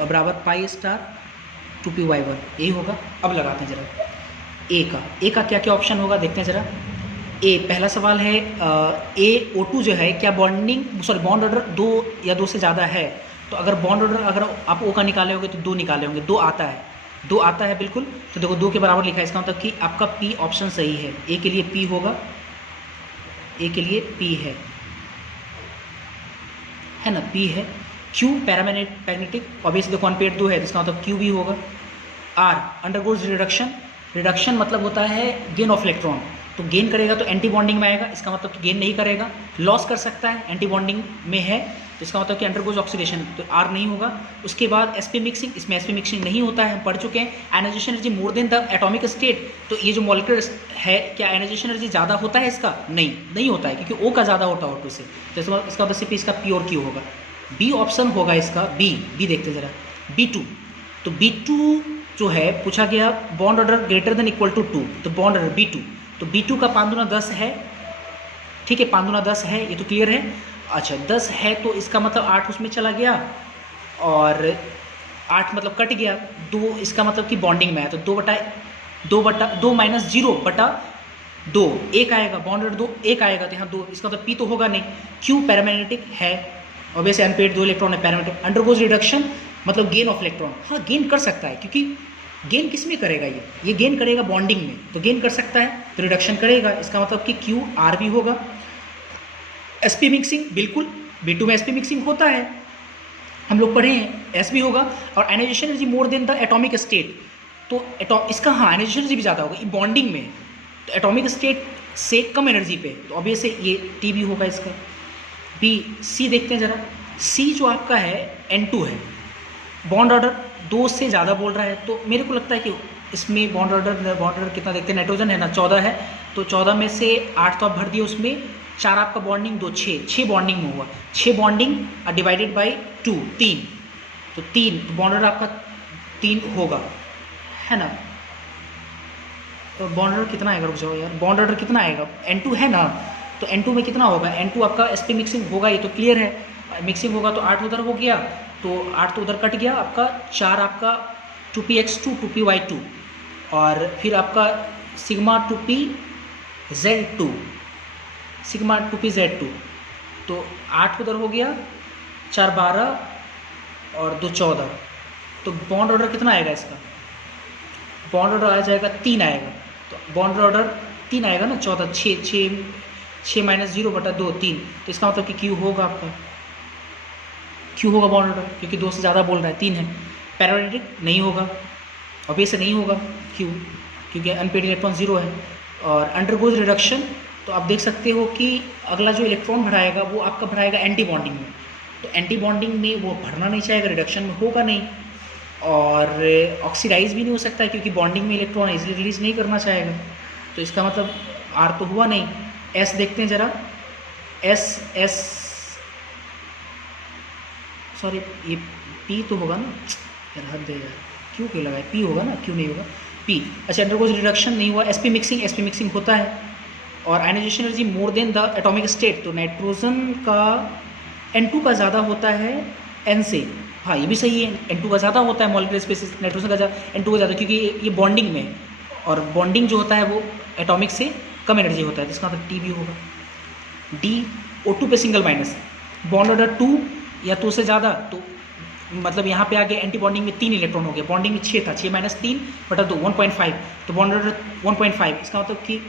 बराबर pi star two p y one, यही होगा। अब लगाते हैं जरा ए का क्या क्या ऑप्शन होगा देखते हैं जरा। ए पहला सवाल है O2 जो है क्या बॉन्ड ऑर्डर 2 या 2 से ज़्यादा है, तो अगर बॉन्ड ऑर्डर अगर आप O का निकाले होंगे तो 2 निकाले होंगे, 2 आता है, 2 आता है बिल्कुल, तो देखो 2 के बराबर लिखा है, इसका मतलब कि आपका P ऑप्शन सही है, ए के लिए P होगा, ए के लिए P है ना, P है। Q पैरामैग्नेटिक, ऑब्वियसली देखो अनपेड 2 है, तो इसका मतलब Q भी होगा। R अंडरगोज रिडक्शन मतलब होता है गेन ऑफ इलेक्ट्रॉन, तो गेन करेगा तो एंटी बॉन्डिंग में आएगा, इसका मतलब कि गेन नहीं करेगा, लॉस कर सकता है, एंटी बॉन्डिंग में है, तो इसका मतलब कि अंडरगोज ऑक्सीडेशन, तो R नहीं होगा। उसके बाद sp मिक्सिंग, इसमें sp मिक्सिंग नहीं होता है, हम पढ़ चुके हैं। Ionisation energy more than the atomic state, तो ये जो मॉलिक्यूलर है क्या आयनाइजेशन एनर्जी ज़्यादा होता है इसका, नहीं होता है, क्योंकि O का ज़्यादा होता है O2 से, तो इसका मतलब सिर्फ इसका P और Q होगा। बी ऑप्शन होगा इसका, बी देखते ज़रा, B2, तो B2 जो है पूछा गया bond order greater than equal to 2, तो बॉन्ड ऑर्डर B2, तो B2 का 5 दूना 10 है, ठीक है, 5 दूना 10 है, ये तो क्लियर है। अच्छा 10 है तो इसका मतलब 8 उसमें चला गया और 8 मतलब कट गया, 2 इसका मतलब कि बॉन्डिंग में है, तो 2 माइनस 0 बटा 2 1 आएगा, बॉन्ड ऑर्डर 2 1 आएगा, तो यहाँ 2, इसका मतलब P तो होगा नहीं। Q पैरामैग्नेटिक है, ऑब्वियसली अनपेड 2 इलेक्ट्रॉन है, पैरामैग्नेटिक। अंडरगोज रिडक्शन मतलब गेन ऑफ इलेक्ट्रॉन, हाँ गेन कर सकता है, क्योंकि गेन किस में करेगा, ये गेन करेगा बॉन्डिंग में, तो गेन कर सकता है, तो रिडक्शन करेगा, इसका मतलब कि Q R भी होगा। sp मिक्सिंग बिल्कुल, B2 में sp मिक्सिंग होता है, हम लोग पढ़े हैं, S भी होगा। और ionisation energy more than the atomic state, तो इसका हाँ आयनाइजेशन एनर्जी भी ज़्यादा होगा, ये बॉन्डिंग में, तो एटॉमिक स्टेट से कम एनर्जी पे, तो ऑब्वियसली ये T भी होगा इसका। C देखते हैं ज़रा, C जो आपका है N2 है, बॉन्ड ऑर्डर 2 से ज़्यादा बोल रहा है, तो मेरे को लगता है कि इसमें बॉन्ड ऑर्डर कितना देखते हैं, नाइट्रोजन है ना 14 है, तो 14 में से 8 तो आप भर दिए, उसमें 4 आपका बॉन्डिंग, 2 6 बॉन्डिंग में हुआ, 6 बॉन्डिंग डिवाइडेड बाई 2 3, तो 3, तो बॉन्ड ऑर्डर आपका 3 होगा, है ना। तो बॉन्ड ऑर्डर कितना आएगा, रुक जाओ यार, बॉन्ड ऑर्डर कितना आएगा, N2 है ना, तो N2 में कितना होगा, N2 आपका sp मिक्सिंग होगा, ये तो क्लियर है, मिक्सिंग होगा तो 8 उधर हो गया, तो 8 तो उधर कट गया, आपका 4 आपका 2px2 2py2 और फिर आपका सिग्मा 2pz2 सिग्मा 2pz2, तो 8 उधर हो गया, 4 12 और 2 14, तो बॉन्ड ऑर्डर कितना आएगा इसका, बॉन्ड ऑर्डर आ जाएगा 3 आएगा, तो बॉन्ड ऑर्डर 3 आएगा ना, 14 6 माइनस 0 बटा 2 3, तो इसका मतलब कि Q होगा आपका, Q होगा बॉन्ड ऑर्डर, क्योंकि 2 से ज़्यादा बोल रहा है, 3 है। पैरामैग्नेटिक नहीं होगा, ऑब्वियसली नहीं होगा Q, क्योंकि अनपेड इलेक्ट्रॉन 0 है। और अंडरगोज रिडक्शन, तो आप देख सकते हो कि अगला जो इलेक्ट्रॉन भराएगा वो आपका भराएगा एंटी बॉन्डिंग में, तो एंटी बॉन्डिंग में वो भरना नहीं चाहेगा, रिडक्शन में होगा नहीं, और ऑक्सीडाइज भी नहीं हो सकता है, क्योंकि बॉन्डिंग में इलेक्ट्रॉन इजीली रिलीज नहीं करना चाहेगा, तो इसका मतलब R तो हुआ नहीं। S देखते हैं ज़रा, S सॉरी ये P तो होगा ना यार, हद है यार, क्यों लगाए, P होगा ना, क्यों नहीं होगा P। अच्छा अंडरगोज रिडक्शन नहीं हुआ, sp मिक्सिंग होता है, और ionisation energy more than the atomic state, तो नाइट्रोजन का N2 का ज़्यादा होता है N से, हाँ ये भी सही है, N2 का ज़्यादा होता है मॉलिक्यूलर स्पेसिस, नाइट्रोजन का N2 का ज़्यादा, क्योंकि ये बॉन्डिंग में, और बॉन्डिंग जो होता है वो एटॉमिक से कम एनर्जी होता है, तो इसका मतलब T भी होगा। D O2 पे सिंगल माइनस, बॉन्ड ऑर्डर 2 या 2 से ज़्यादा, तो मतलब यहाँ पे आगे एंटी बॉन्डिंग में 3 इलेक्ट्रॉन हो गया, बॉन्डिंग में 6 था, 6 माइनस 3 बटा 2 1.5, तो बॉन्ड ऑर्डर 1.5, इसका मतलब कि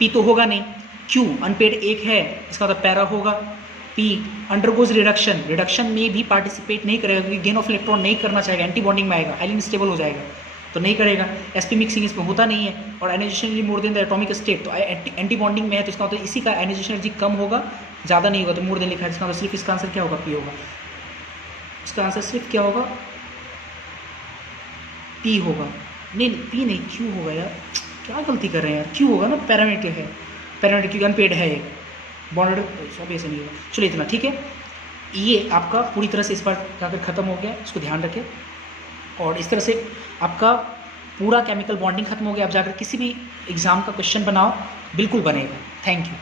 P तो होगा नहीं। Q अनपेड 1 है, इसका मतलब पैरा होगा। P अंडरगोज रिडक्शन में भी पार्टिसिपेट नहीं करेगा, क्योंकि गेन ऑफ इलेक्ट्रॉन नहीं करना चाहेगा, एंटी बॉन्डिंग में आएगा, हाईली अनस्टेबल हो जाएगा, तो नहीं करेगा। sp मिक्सिंग इसमें होता नहीं है, और ionisation energy more than the atomic state, तो एंटी बॉन्डिंग में है, तो इसका मतलब इसी का आयनाइजेशन एनर्जी कम होगा, ज़्यादा नहीं होगा, तो मोर देन लिखा है, इसका मतलब सिर्फ इसका आंसर क्या होगा, P होगा। इसका आंसर सिर्फ क्या होगा, पी होगा, नहीं पी नहीं, क्यू होगा यार, क्या गलती कर रहे हैं यार, क्यू होगा ना, पैरामीटर है, पैरामीटर क्योंकि अनपेड है एक बॉन्डेड, सब ऐसे नहीं होगा। चलो इतना ठीक है, ये आपका पूरी तरह से इस बार जाकर ख़त्म हो गया, इसको ध्यान रखें। और इस तरह से आपका पूरा केमिकल बॉन्डिंग खत्म हो गया। आप जाकर किसी भी एग्ज़ाम का क्वेश्चन बनाओ, बिल्कुल बनेगा। Thank you.